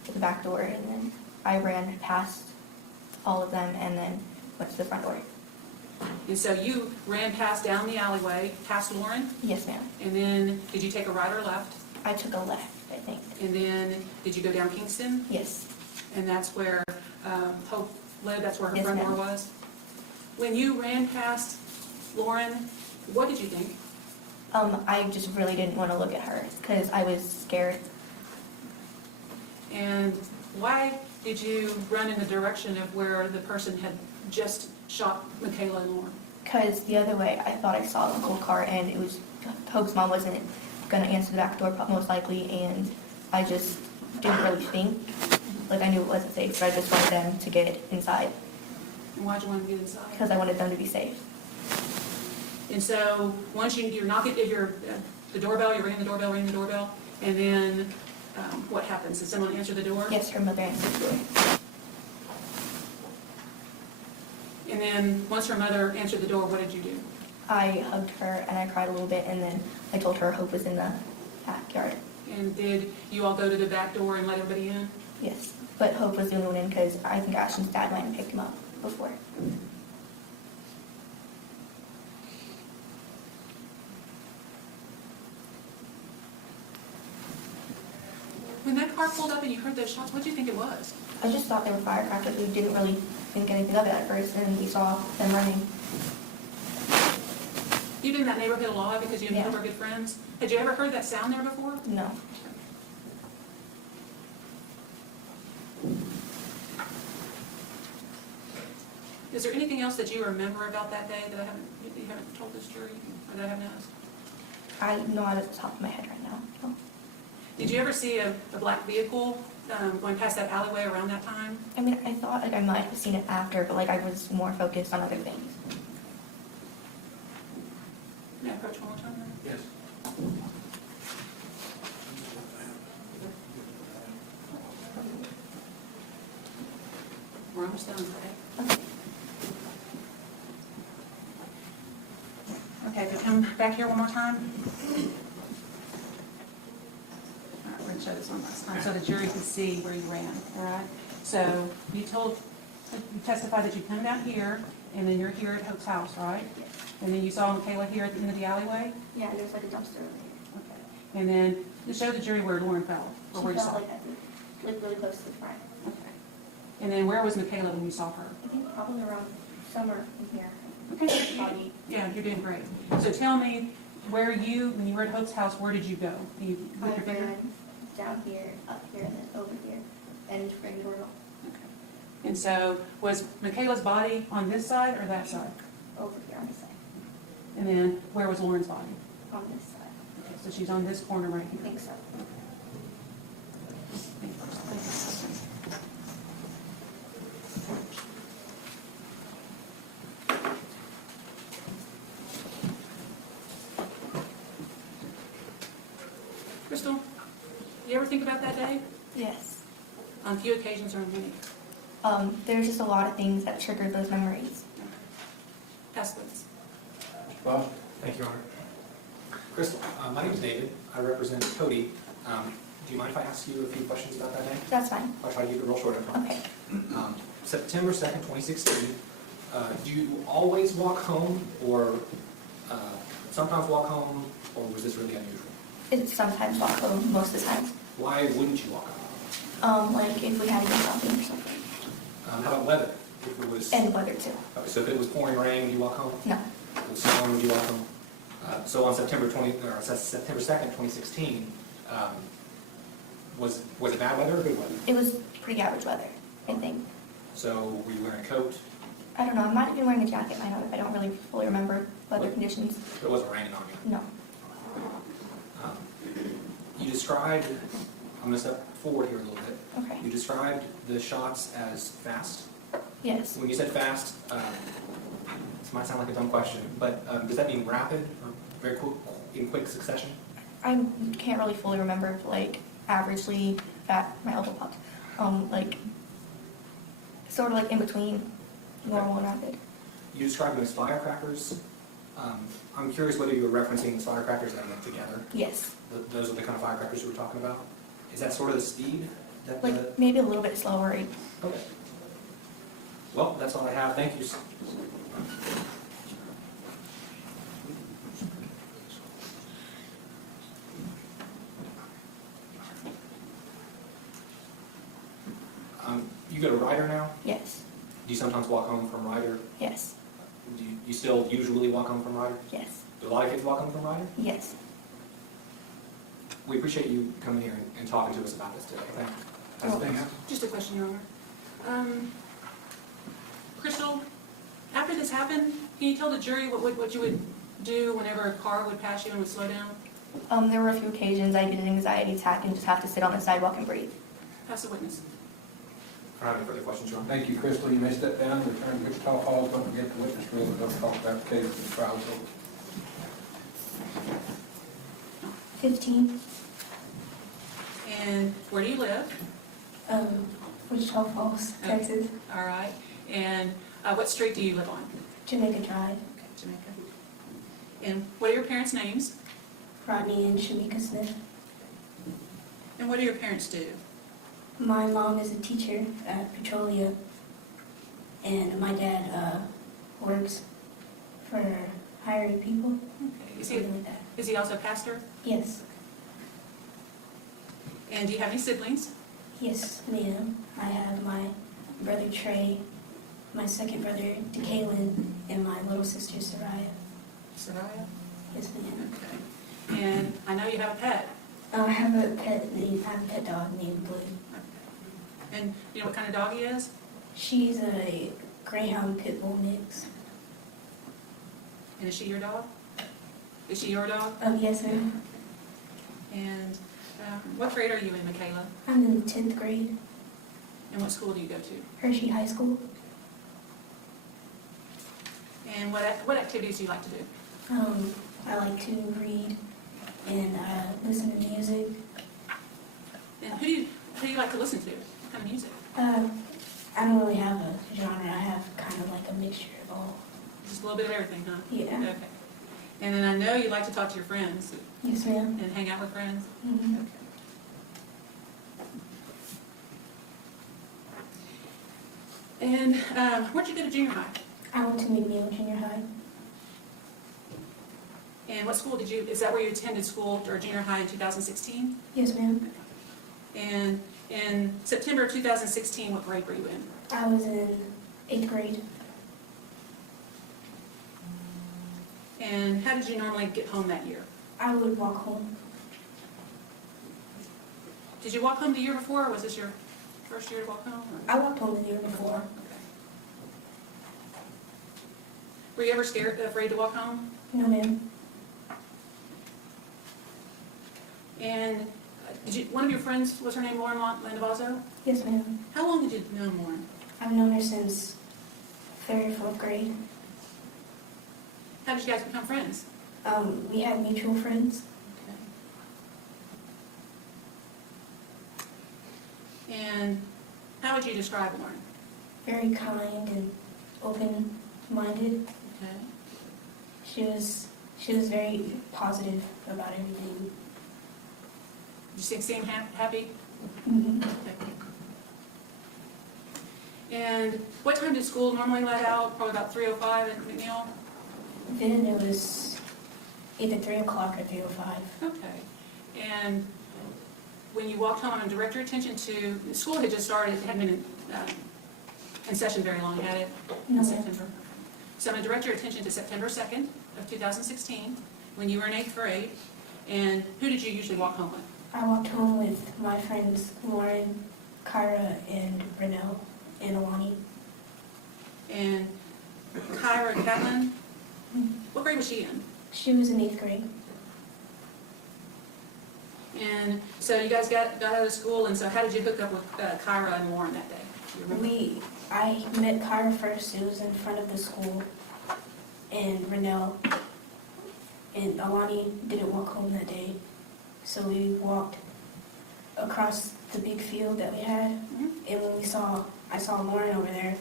to the back door, and then I ran past all of them, and then went to the front door. And so you ran down the alleyway, past Lauren, Yes, ma'am. and then did you take a right or left? I took a left, I think. And then did you go down Kingston? Yes. And that's where Hope lived, that's where her Yes, front door ma'am. was? When you ran past Lauren, what did you think? I just really didn't want to look at her because I was scared. And why did you run in the direction of where the person had just shot Makayla and Lauren? Because the other way, I thought I saw the gold car, and it was Hope's mom wasn't going to answer the back door most likely, and I just didn't really think. Like, I knew it wasn't safe, but I just wanted them to get inside And why'd you want to get inside? because I wanted them to be safe. And so once you're knocking at the doorbell, you're ringing the doorbell, and then what happens? Does someone answer the door? Yes, her mother answered the door. And then once her mother answered the door, what did you do? I hugged her, and I cried a little bit, and then I told her Hope was in the backyard. And did you all go to the back door and let everybody in? Yes, but Hope was the only one in because I think Ashton's dad might have picked him up before. When that car pulled up and you heard those shots, what did you think it was? I just thought they were firecrackers. We didn't really think anything of it at first, and we saw them running. You've been in that neighborhood a lot because you and Yeah. Hope are good friends. Had you ever heard that sound there before? No. Is there anything else that you remember about that day that you haven't told this jury, or that I haven't asked? I know it at the top of my head right now. No. Did you ever see a black vehicle going past that alleyway around that time? I mean, I thought like I might have seen it after, but like I was more focused on other things. May I approach one more time? Yes. We're almost done today. Okay. Okay, if you come back here one more time. All right, we're gonna show this one last time so the jury can see where you ran, all right? So you testified that you come down here, and then you're here at Hope's house, right? Yes. And then you saw Makayla here at the end of the alleyway? Yeah, there's like a dumpster over here. Okay. And then to show the jury where Lauren fell, or where you saw her. Like really close to the front. Okay. And then where was Makayla when you saw her? I think probably around somewhere in here. Okay. Body. Yeah, you're doing great. So tell me, when you were at Hope's house, where did you go? Can you I lift your finger? ran down here, up here, and then over here, and rang the doorbell Okay. And so was Makayla's body on this side or that side? over here on this side, And then where was Lauren's body? on this side. Okay, so she's on this corner right I here. think so. Crystal, you ever think about that day? Yes. On few occasions or on many? There's just a lot of things that triggered those memories. Pass this. Bob? Thank you, Your Honor. Crystal, my name is David. I represent Kody. Do you mind if I ask you a few questions about that day? That's fine. I'll try to keep it real short, I promise. Okay. September 2nd, 2016, do you always walk home, or sometimes walk home, or was this really unusual? It's sometimes walk home, most of the time. Why wouldn't you walk home? Like if we had to go shopping or something. How about weather? If it was, And weather too. okay, so if it was pouring rain, would you walk home? No. If it was snowing, would you walk home? So on September 2nd, 2016, was it bad weather or good weather? It was pretty average weather, I think. So were you wearing a coat? I don't know, I might have been wearing a jacket. I don't really fully remember weather conditions. It wasn't raining on you? No. You described, I'm going to step forward here a little bit. Okay. You described the shots as fast. Yes. When you said fast, this might sound like a dumb question, but does that mean rapid or very quick, in quick succession? I can't really fully remember, like, averagely, my elbow popped. Like, sort of like in between normal and rapid. You described them as firecrackers. I'm curious whether you were referencing the firecrackers that went together. Yes. Those are the kind of firecrackers you were talking about? Is that sort of the speed that Like, maybe a little bit slower. Okay. Well, that's all I have. Thank you. You go to Ryder now? Yes. Do you sometimes walk home from Ryder? Yes. Do you still usually walk home from Ryder? Yes. Do a lot of kids walk home from Ryder? Yes. We appreciate you coming here and talking to us about this today. Thank you. Anything else? Just a question, Your Honor. Crystal, after this happened, can you tell the jury what you would do whenever a car would pass you and would slow down? There were a few occasions I get an anxiety attack and just have to sit on the sidewalk and breathe. Pass the witness. I don't have any further questions, Your Honor. Thank you, Crystal. You may step down, return to Wichita Falls, don't forget the witness room, and don't talk about the case of the trial. 15, And where do you live? Wichita Falls, Texas, All right. And what street do you live on? Jamaica Drive, Okay, Jamaica. And what are your parents' names? Rodney and Shamika Smith. And what do your parents do? My mom is a teacher at Petrolia, and my dad works for hiring people, Okay. something like that. Is he also a pastor? Yes, And do you have any siblings? yes, ma'am. I have my brother Trey, my second brother DeKaylin, and my little sister Soraya. Soraya? Yes, ma'am. Okay. And I know you have a pet. I have a pet dog named Blue. And you know what kind of dog he is? She's a Greyhound Pit Bull mix. And is she your dog? Is she your dog? Yes, ma'am. And what grade are you in, Makayla? I'm in 10th grade, And what school do you go to? Hershey High School. And what activities do you like to do? I like to read and listen to music. And who do you like to listen to? What kind of music? I don't really have a genre. I have kind of like a mixture of all. Just a little bit of everything, huh? Yeah. Okay. And then I know you like to talk to your friends Yes, ma'am. and hang out with friends. Mm-hmm. Okay. And where'd you go to junior high? I went to McNeil Junior High. And what school is that where you attended school or junior high in 2016? Yes, ma'am. And in September 2016, what grade were you in? I was in 8th grade. And how did you normally get home that year? I would walk home. Did you walk home the year before, or was this your first year to walk home? or- I walked home the year before. Okay. Were you ever afraid to walk home? No, ma'am. And one of your friends, was her name Lauren Landavazo? Yes, ma'am. How long did you know Lauren? I've known her since 3rd or 4th grade. How did you guys become friends? We had mutual friends. Okay. And how would you describe Lauren? Very kind and open-minded. Okay. She was very positive about everything. you seem happy? Mhm. Okay. And what time did school normally let out? Probably about 3:05 at McNeil? Then it was either 3 o'clock or 3:05. Okay. And when you walked home, I'm gonna direct your attention to, school had just started, it hadn't been in session very long, had it? No, In ma'am. September. So I'm gonna direct your attention to September 2nd of 2016, when you were in 8th grade. And who did you usually walk home with? I walked home with my friends Lauren, Kyra, and Brunel, and Alani. And Kyra Catlin, what grade was she in? She was in 8th grade. And so you guys got out of school, and so how did you hook up with Kyra and Lauren that day? Do you remember? I met Kyra first. It was in front of the school, and Renell and Alani didn't walk home that day, so we walked across the big field that we had. Mhm. And when I saw Lauren over there,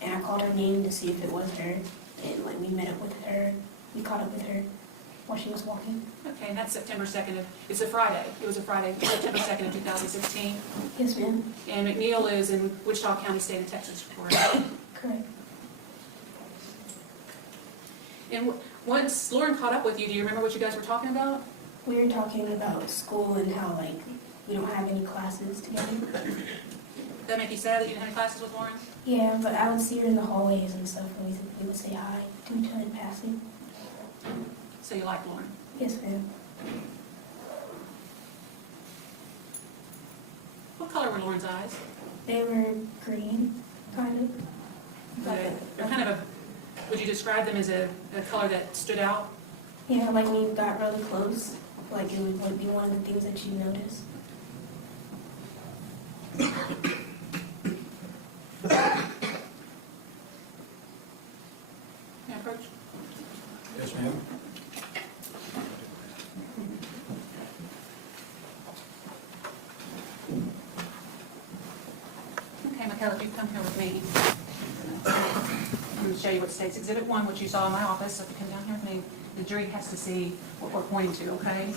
and I called her name to see if it was her, and we met up with her. We caught up with her while she was walking. Okay, and that's September 2nd. It's a Friday. It was a Friday, September 2nd of 2016. Yes, ma'am. And McNeil is in Wichita County, state of Texas, correct? Correct. And once Lauren caught up with you, do you remember what you guys were talking about? We were talking about school and how we don't have any classes together. Did that make you sad that you didn't have any classes with Lauren? Yeah, but I would see her in the hallways and stuff, and we would say hi to each other in passing. So you like Lauren? Yes, ma'am. What color were Lauren's eyes? They were green, kind of. They're kind of a, would you describe them as a color that stood out? Yeah, like when you got really close, like it would be one of the things that you notice. Can I approach? Yes, ma'am. Okay, Makayla, if you come here with me. I'm going to show you what states Exhibit 1, which you saw in my office. So if you come down here with me, the jury has to see what we're pointing to, okay?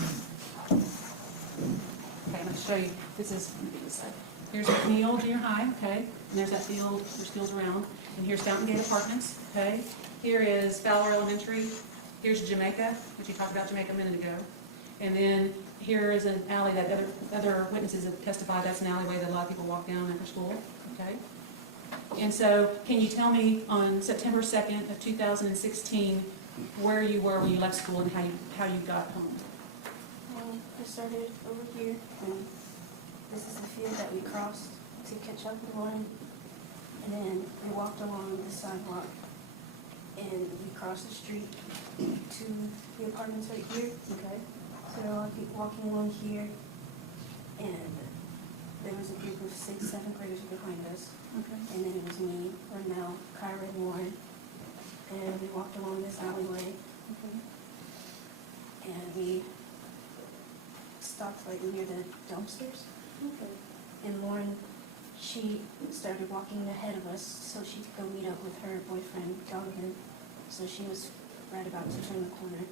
Okay, I'm going to show you. This is, let me get this side. Here's McNeil Junior High, okay? And there's that field, there's fields around. And here's Fountain Gate Apartments, okay? Here is Fowler Elementary. Here's Jamaica, which you talked about Jamaica a minute ago. And then here is an alley that other witnesses have testified, that's an alleyway that a lot of people walk down after school, okay? And so, can you tell me on September 2nd of 2016, where you were when you left school and how you got home? I started over here, and this is the field that we crossed to catch up with Lauren. And then we walked along the sidewalk, and we crossed the street to the apartments right here. Okay. So I'll keep walking along here, and there was a group of 6th, 7th graders behind us. Okay. And then it was me, Renell, Kyra, and Lauren. And we walked along this alleyway. And we stopped near the dumpsters. And Lauren, she started walking ahead of us so she could go meet up with her boyfriend, Donovan. So she was right about to turn the corner.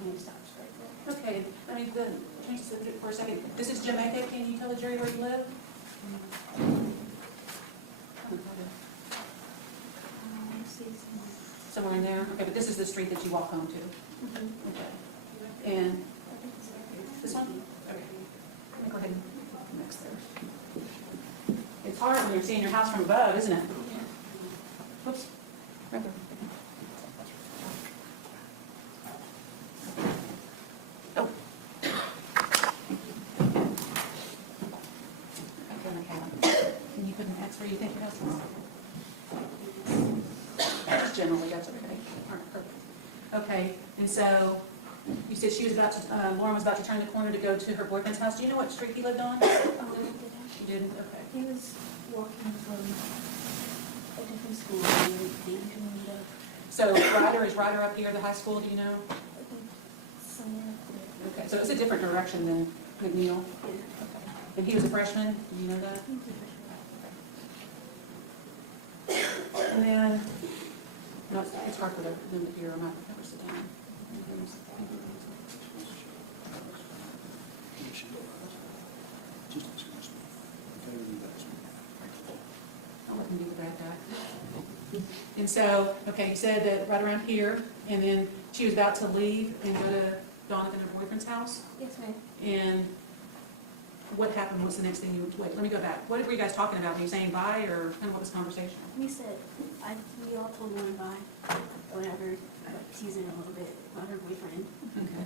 And we stopped right there. Okay, I mean, change the subject for a second. This is Jamaica. Can you tell the jury where you live? Somewhere in there? Okay, but this is the street that you walk home to? Okay. And this one? Okay. Let me go ahead and mix there. It's hard when you're seeing your house from above, isn't it? Whoops. Right there. Oh. Okay, Makayla. Can you put an X where you think your house is? Just generally, that's okay. All right, perfect. Okay, and so you said she was about to, Lauren was about to turn the corner to go to her boyfriend's house. Do you know what street he lived on? You didn't? Okay. He was walking from a different school, and they usually meet up. So Ryder, is Ryder up here, the high school, do you know? I think somewhere up there. Okay, so it's a different direction than McNeil. Yeah. Okay. And he was a freshman, do you know that? And then, no, it's hard for them to hear, I'm not going to sit down. And so, okay, you said that right around here, and then she was about to leave and go to Donovan, her boyfriend's house? Yes, ma'am. And what happened? What's the next thing you, wait, let me go back. What were you guys talking about? Were you saying bye, or kind of what was the conversation? We said, we all told one bye, or whatever, teasing her a little bit about her boyfriend. Okay.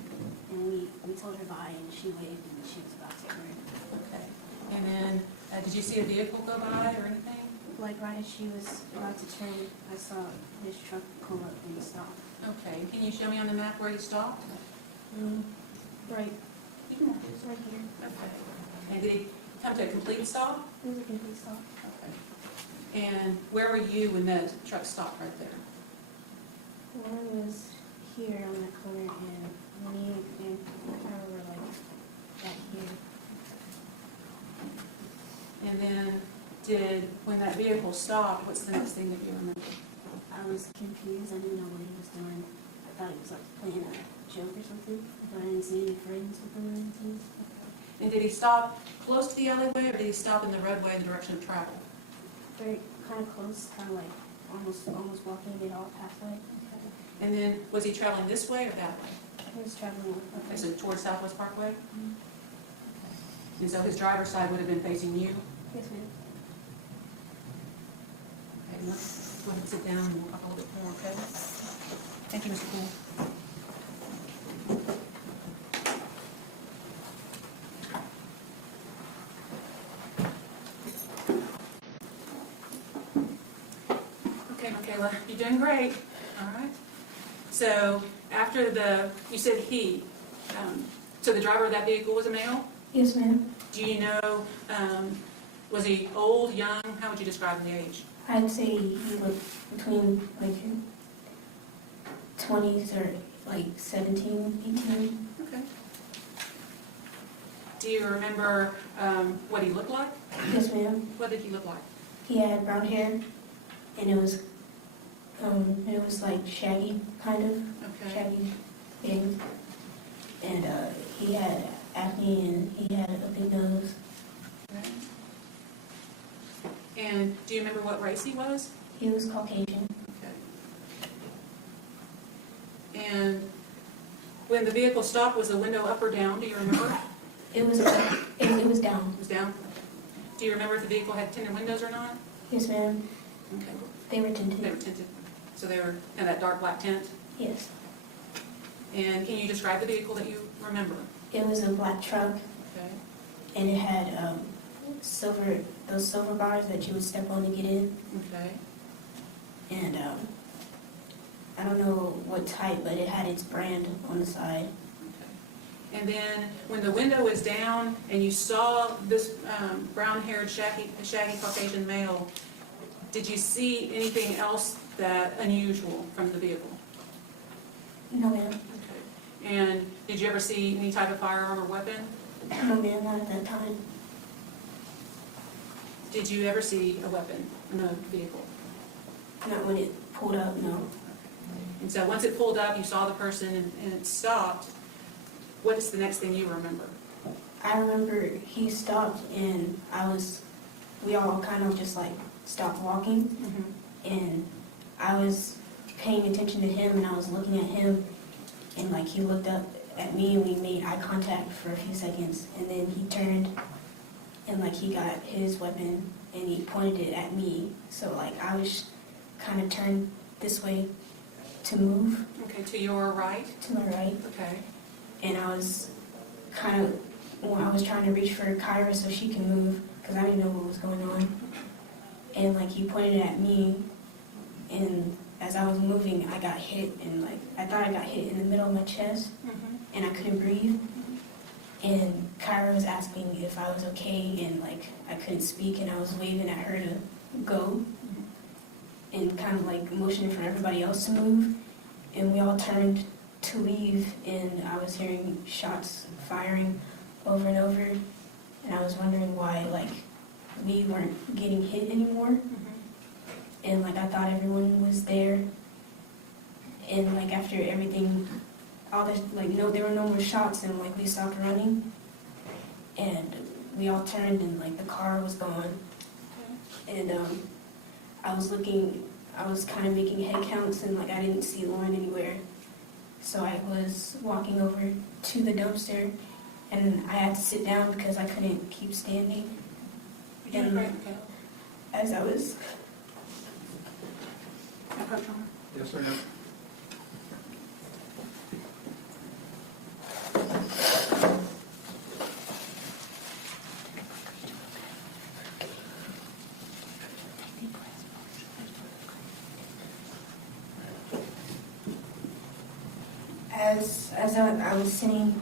And we told her bye, and she waved, and she was about to turn. Okay. And then, did you see a vehicle go by or anything? Like, right as she was about to turn, I saw his truck pull up and stop. Okay. Can you show me on the map where he stopped? Right, You can walk it's right here. Okay. And did he come to a complete stop? It was a complete stop. Okay. And where were you when the truck stopped right there? One was here on that corner, and me and her were like back here. And then when that vehicle stopped, what's the next thing that you remember? I was confused, I didn't know what he was doing. I thought he was like playing a joke or something, but I didn't see any friends with him or anything. And did he stop close to the alleyway, or did he stop in the roadway in the direction of travel? Very kind of close, kind of like almost walking it all halfway. And then, was he traveling this way or that way? He was traveling. Okay, so towards Southwest Parkway? And so his driver's side would have been facing you? Yes, ma'am. Okay, let's go ahead and sit down and we'll talk a little bit more, okay? Thank you, Mr. Poole. Okay, Makayla, you're doing great, all right? So after you said he, so the driver of that vehicle was a male? Yes, ma'am. Do you know, was he old, young? How would you describe the age? I'd say he looked between like 20s or like 17, 18. Okay. Do you remember what he looked like? Yes, ma'am. What did he look like? He had brown hair, and it was like shaggy, kind of Okay. shaggy things. And he had acne, and he had a big nose. And do you remember what race he was? He was Caucasian. Okay. And when the vehicle stopped, was the window up or down? Do you remember? It was down. It was down. Do you remember if the vehicle had tinted windows or not? Yes, ma'am. Okay. They were They were tinted. tinted. So they were in that dark black tint. Yes. And can you describe the vehicle that you remember? It was a black truck, Okay. and it had those silver bars that you would step on to get in. Okay. And I don't know what type, but it had its brand on the side. Okay. And then when the window was down and you saw this brown-haired, shaggy Caucasian male, did you see anything else that unusual from the vehicle? No, ma'am. Okay. And did you ever see any type of firearm or weapon? No, ma'am, not at that time. Did you ever see a weapon in the vehicle? Not when it pulled up, no. And so once it pulled up, you saw the person and it stopped, what is the next thing you remember? I remember he stopped, and we all kind of just like stopped walking, and I was paying attention to him, and I was looking at him, and like he looked up at me, and we made eye contact for a few seconds, and then he turned, and like he got his weapon, and he pointed it at me, so like I was kind of turned this way to move Okay, to your right? to my right, Okay. and I was kind of, I was trying to reach for Kyra so she can move, because I didn't know what was going on. And like he pointed it at me, and as I was moving, I got hit, and like I thought I got hit in the middle of my chest, and I couldn't breathe. And Kyra was asking if I was okay, and like I couldn't speak, and I was waving at her to go, and kind of like motioning for everybody else to move. And we all turned to leave, and I was hearing shots firing over and over, and I was wondering why like we weren't getting hit anymore. And like I thought everyone was there, and like after everything, all this like there were no more shots, and like we stopped running, and we all turned, and like the car was gone, and I was looking I was kind of making head counts and like I didn't see Lauren anywhere. So I was walking over to the dumpster and I had to sit down because I couldn't keep standing. And as I was, Yes or no? as I was sitting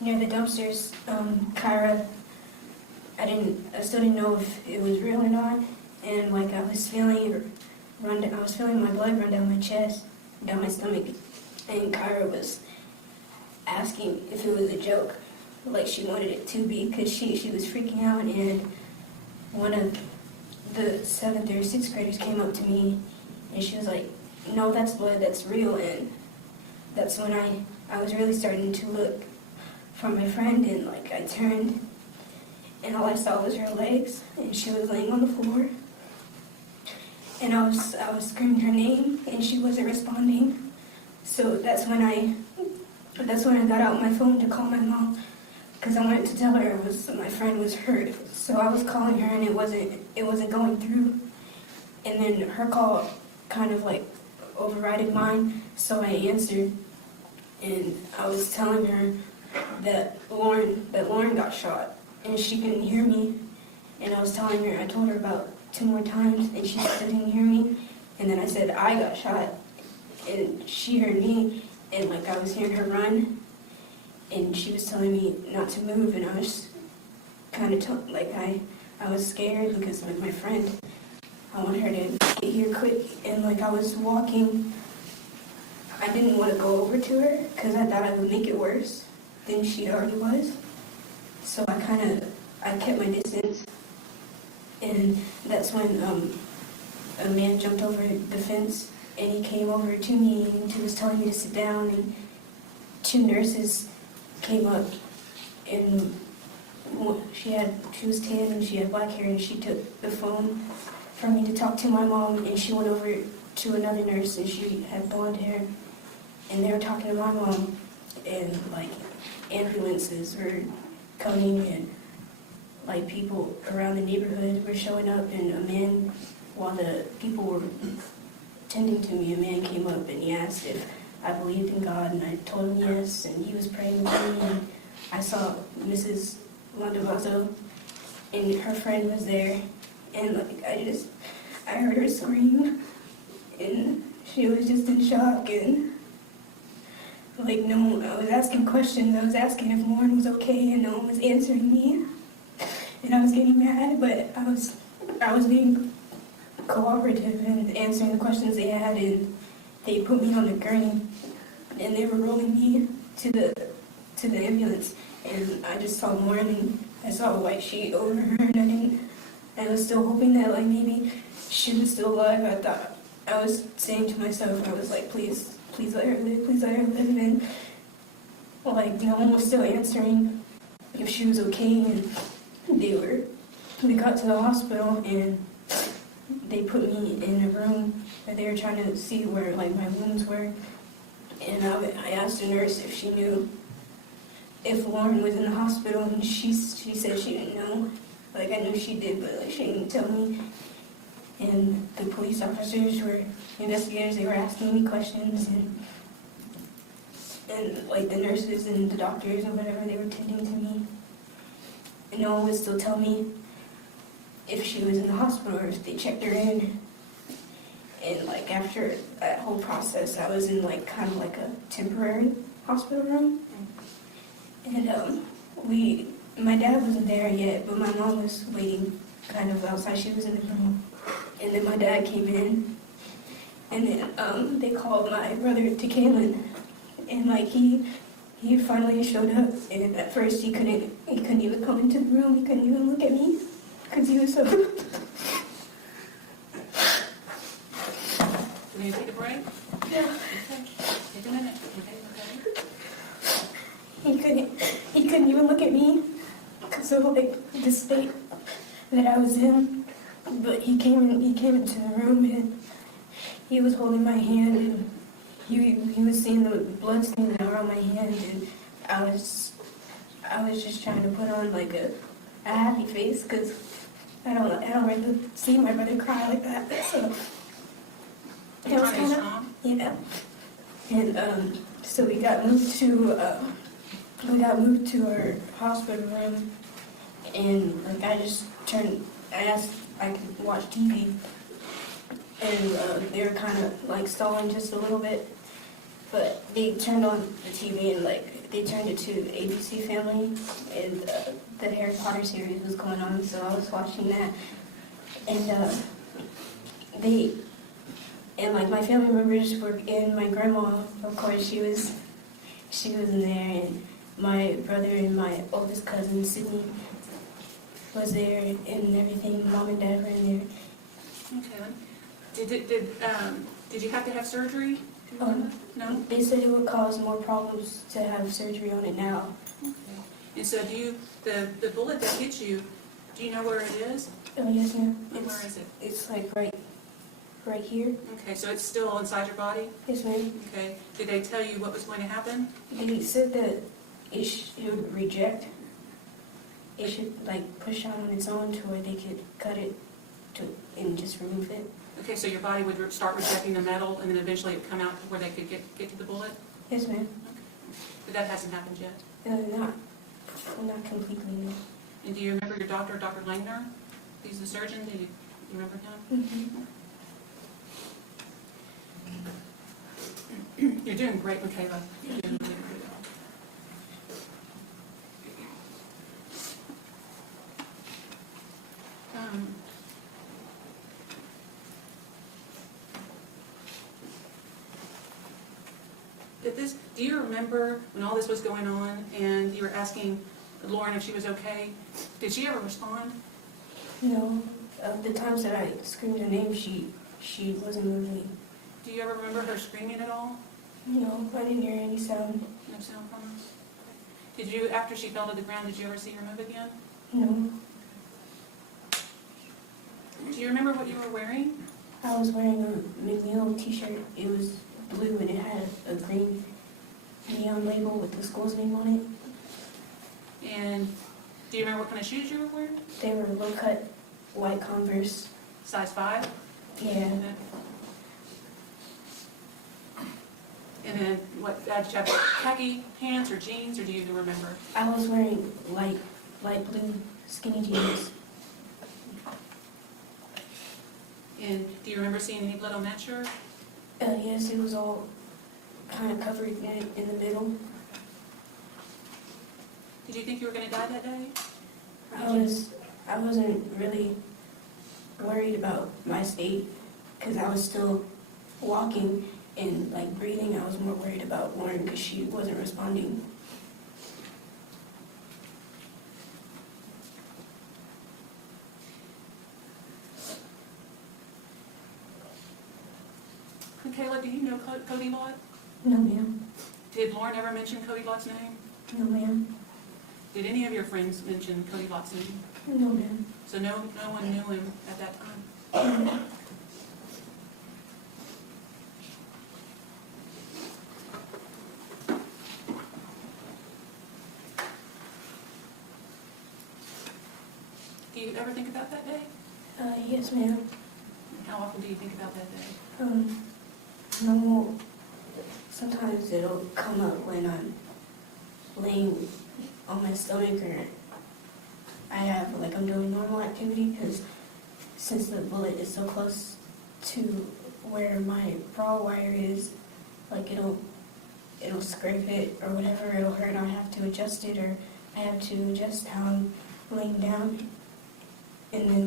near the dumpsters, Kyra, I still didn't know if it was real or not, and like I was feeling my blood run down my chest, down my stomach, and Kyra was asking if it was a joke, like she wanted it to be, because she was freaking out, and one of the 7th or 6th graders came up to me, and she was like, no, that's blood, that's real, and that's when I was really starting to look for my friend, and like I turned, and all I saw was her legs, and she was laying on the floor, and I was screaming her name, and she wasn't responding. So that's when I got out my phone to call my mom, because I wanted to tell her my friend was hurt. So I was calling her, and it wasn't going through, and then her call kind of like overrided mine, so I answered, and I was telling her that Lauren got shot, and she couldn't hear me, and I told her about 2 more times, and she still didn't hear me, and then I said I got shot, and she heard me, and like I was hearing her run, and she was telling me not to move, and I was kind of I was scared because like my friend, I wanted her to get here quick, and like I was walking, I didn't want to go over to her because I thought I would make it worse than she already was. So I kept my distance, and that's when a man jumped over the fence, and he came over to me, and he was telling me to sit down, and 2 nurses came up, and she was tan and she had black hair, and she took the phone from me to talk to my mom, and she went over to another nurse, and she had blonde hair, and they were talking to my mom, and like ambulances were coming, and like people around the neighborhood were showing up, and a man, while the people were tending to me, a man came up and he asked if I believed in God, and I told him yes, and he was praying with me, and I saw Mrs. Landavazo, and her friend was there, and like I heard her scream, and she was just in shock, and like I was asking questions, I was asking if Lauren was okay, and no one was answering me, and I was getting mad, but I was being cooperative and answering the questions they had, and they put me on the gurney, and they were rolling me to the ambulance, and I just saw Lauren, and I saw a white sheet over her, and I was still hoping that like maybe she was still alive. I was saying to myself, I was like, please let her live, please let her live, and like no one was still answering if she was okay, and we got to the hospital, and they put me in a room, and they were trying to see where like my wounds were, and I asked the nurse if she knew if Lauren was in the hospital, and she said she didn't know. Like I knew she did, but like she didn't tell me. And the police officers were investigators, they were asking me questions, and like the nurses and the doctors and whatever, they were tending to me. And no one would still tell me if she was in the hospital or if they checked her in. And like after that whole process, I was in like kind of like a temporary hospital room. And my dad wasn't there yet, but my mom was waiting kind of outside. She was in the room. And then my dad came in, and then they called my brother to Kaylin, and like he finally showed up. And at first he couldn't even come into the room. He couldn't even look at me because he was so. You need to take a break? Yeah. Take a minute. He couldn't even look at me because of like the state that I was in. But he came into the room, and he was holding my hand, and he was seeing the blood stain around my hand, and I was just trying to put on like a happy face, because I don't really see my brother cry like that. So it was Trying to kind be of, strong. yeah. And so we got moved to our hospital room, and like I asked if I could watch TV, and they were kind of like stalling just a little bit, but they turned on the TV and like they turned it to ABC Family, and the Harry Potter series was going on, so I was watching that, and like my family members were in. My grandma, of course, she was in there, and my brother and my oldest cousin Sydney was there, and everything. Mom and Dad were in there. Okay. Did you have to have surgery? No? They said it would cause more problems to have surgery on it now. Okay. And so the bullet that hit you, do you know where it is? Oh, yes, ma'am. And where is it? It's like right here. Okay, so it's still inside your body? Yes, ma'am. Okay. Did they tell you what was going to happen? They said that it would reject. It should like push out on its own to where they could cut it and just remove it. Okay, so your body would start rejecting the metal, and then eventually it would come out where they could get to the bullet? Yes, ma'am. But that hasn't happened yet? Not completely, no. And do you remember your doctor, Dr. Langner? He's the surgeon. Do you remember him? Mm-hmm. You're doing great, Makayla. You're doing really good. Do you remember when all this was going on and you were asking Lauren if she was okay? Did she ever respond? No. The times that I screamed her name, she wasn't moving. Do you ever remember her screaming at all? No, I didn't hear any sound. No sound from her? Did you, after she fell to the ground, did you ever see her move again? No. Do you remember what you were wearing? I was wearing a McNeil t-shirt. It was blue and it had a green neon label with the school's name on it. And do you remember what kind of shoes you were wearing? They were low-cut white Converse. Size 5? Yeah. And then what, did you have khaki pants or jeans, or do you even remember? I was wearing light blue skinny jeans. And do you remember seeing any blood on that shirt? Yes, it was all kind of covered in the middle. Did you think you were going to die that day? I wasn't really worried about my state because I was still walking and like breathing. I was more worried about Lauren because she wasn't responding. Makayla, do you know Kody Lott? No, ma'am. Did Lauren ever mention Kody Lott's name? No, ma'am. Did any of your friends mention Kody Lott's name? No, ma'am. So no one knew him at that time? Do you ever think about that day? Yes, ma'am. How often do you think about that day? No. Sometimes it'll come up when I'm laying on my stomach or I'm doing normal activity because since the bullet is so close to where my bra wire is, like it'll scrape it or whatever, it'll hurt. I have to adjust it or I have to adjust how I'm laying down. And then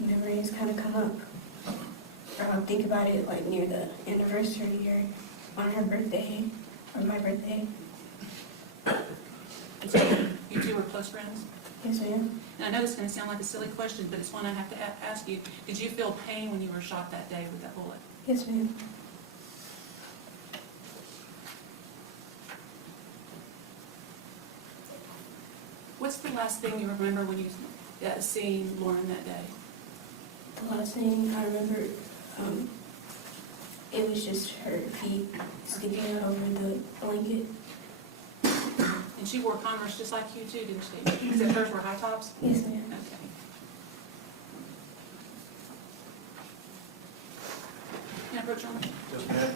memories kind of come up. Or I'll think about it like near the anniversary or on her birthday or my birthday. So you two were close friends? Yes, ma'am. And I know this is going to sound like a silly question, but it's one I have to ask you. Did you feel pain when you were shot that day with that bullet? Yes, ma'am. What's the last thing you remember when you seeing Lauren that day? The last thing I remember, It was just her feet sticking out over the blanket. And she wore Converse just like you too, didn't she? Except hers were high tops? Yes, ma'am. Okay. Can I approach her? Just a minute.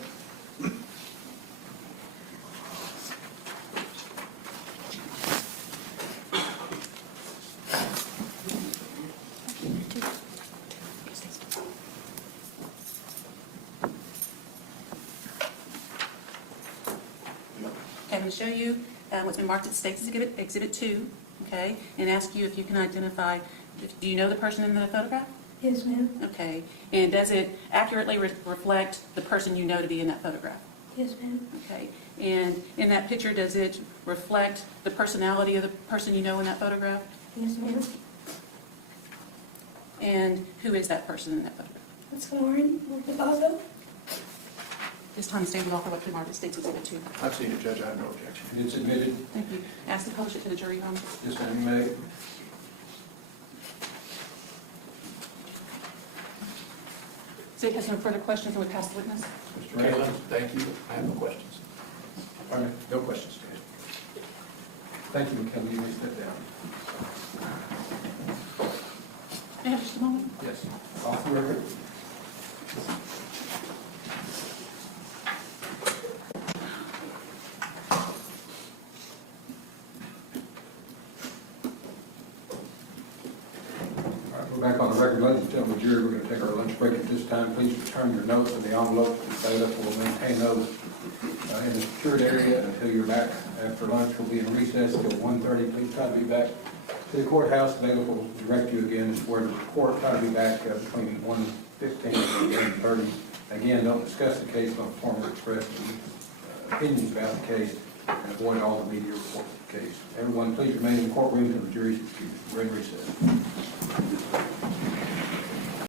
Okay, I'm going to show you what's been marked as State's Exhibit 2, okay, and ask you if you can identify, do you know the person in the photograph? Yes, ma'am. Okay, and does it accurately reflect the person you know to be in that photograph? Yes, ma'am. Okay, and in that picture, does it reflect the personality of the person you know in that photograph? Yes, ma'am. And who is that person in that photograph? That's Lauren Landavazo. This time, the state will offer what we marked as State's Exhibit 2. I've seen it, Judge, I have no objection. It's admitted, Thank you. Ask to publish it to the jury room. this time you may. State has no further questions, and we pass the witness. Mr. Ray. Makayla, thank you. I have no questions. Pardon me? No questions. Thank you, Makayla, you may step down. May I have just a moment? Yes. Off the record. All right, we're back on the record. Ladies and gentlemen, jury, we're going to take our lunch break at this time. Please return your notes and the envelopes to the bailiff. We'll maintain those in the secured area until you're back after lunch. We'll be in recess till 1:30. Please try to be back to the courthouse. The bailiff will direct you again as where to report. Try to be back between 1:15 and 1:30. Again, don't discuss the case, don't formally express opinions about the case, and avoid all the media reports of the case. Everyone, please remain in the courtroom until the jury's excused. We're in recess.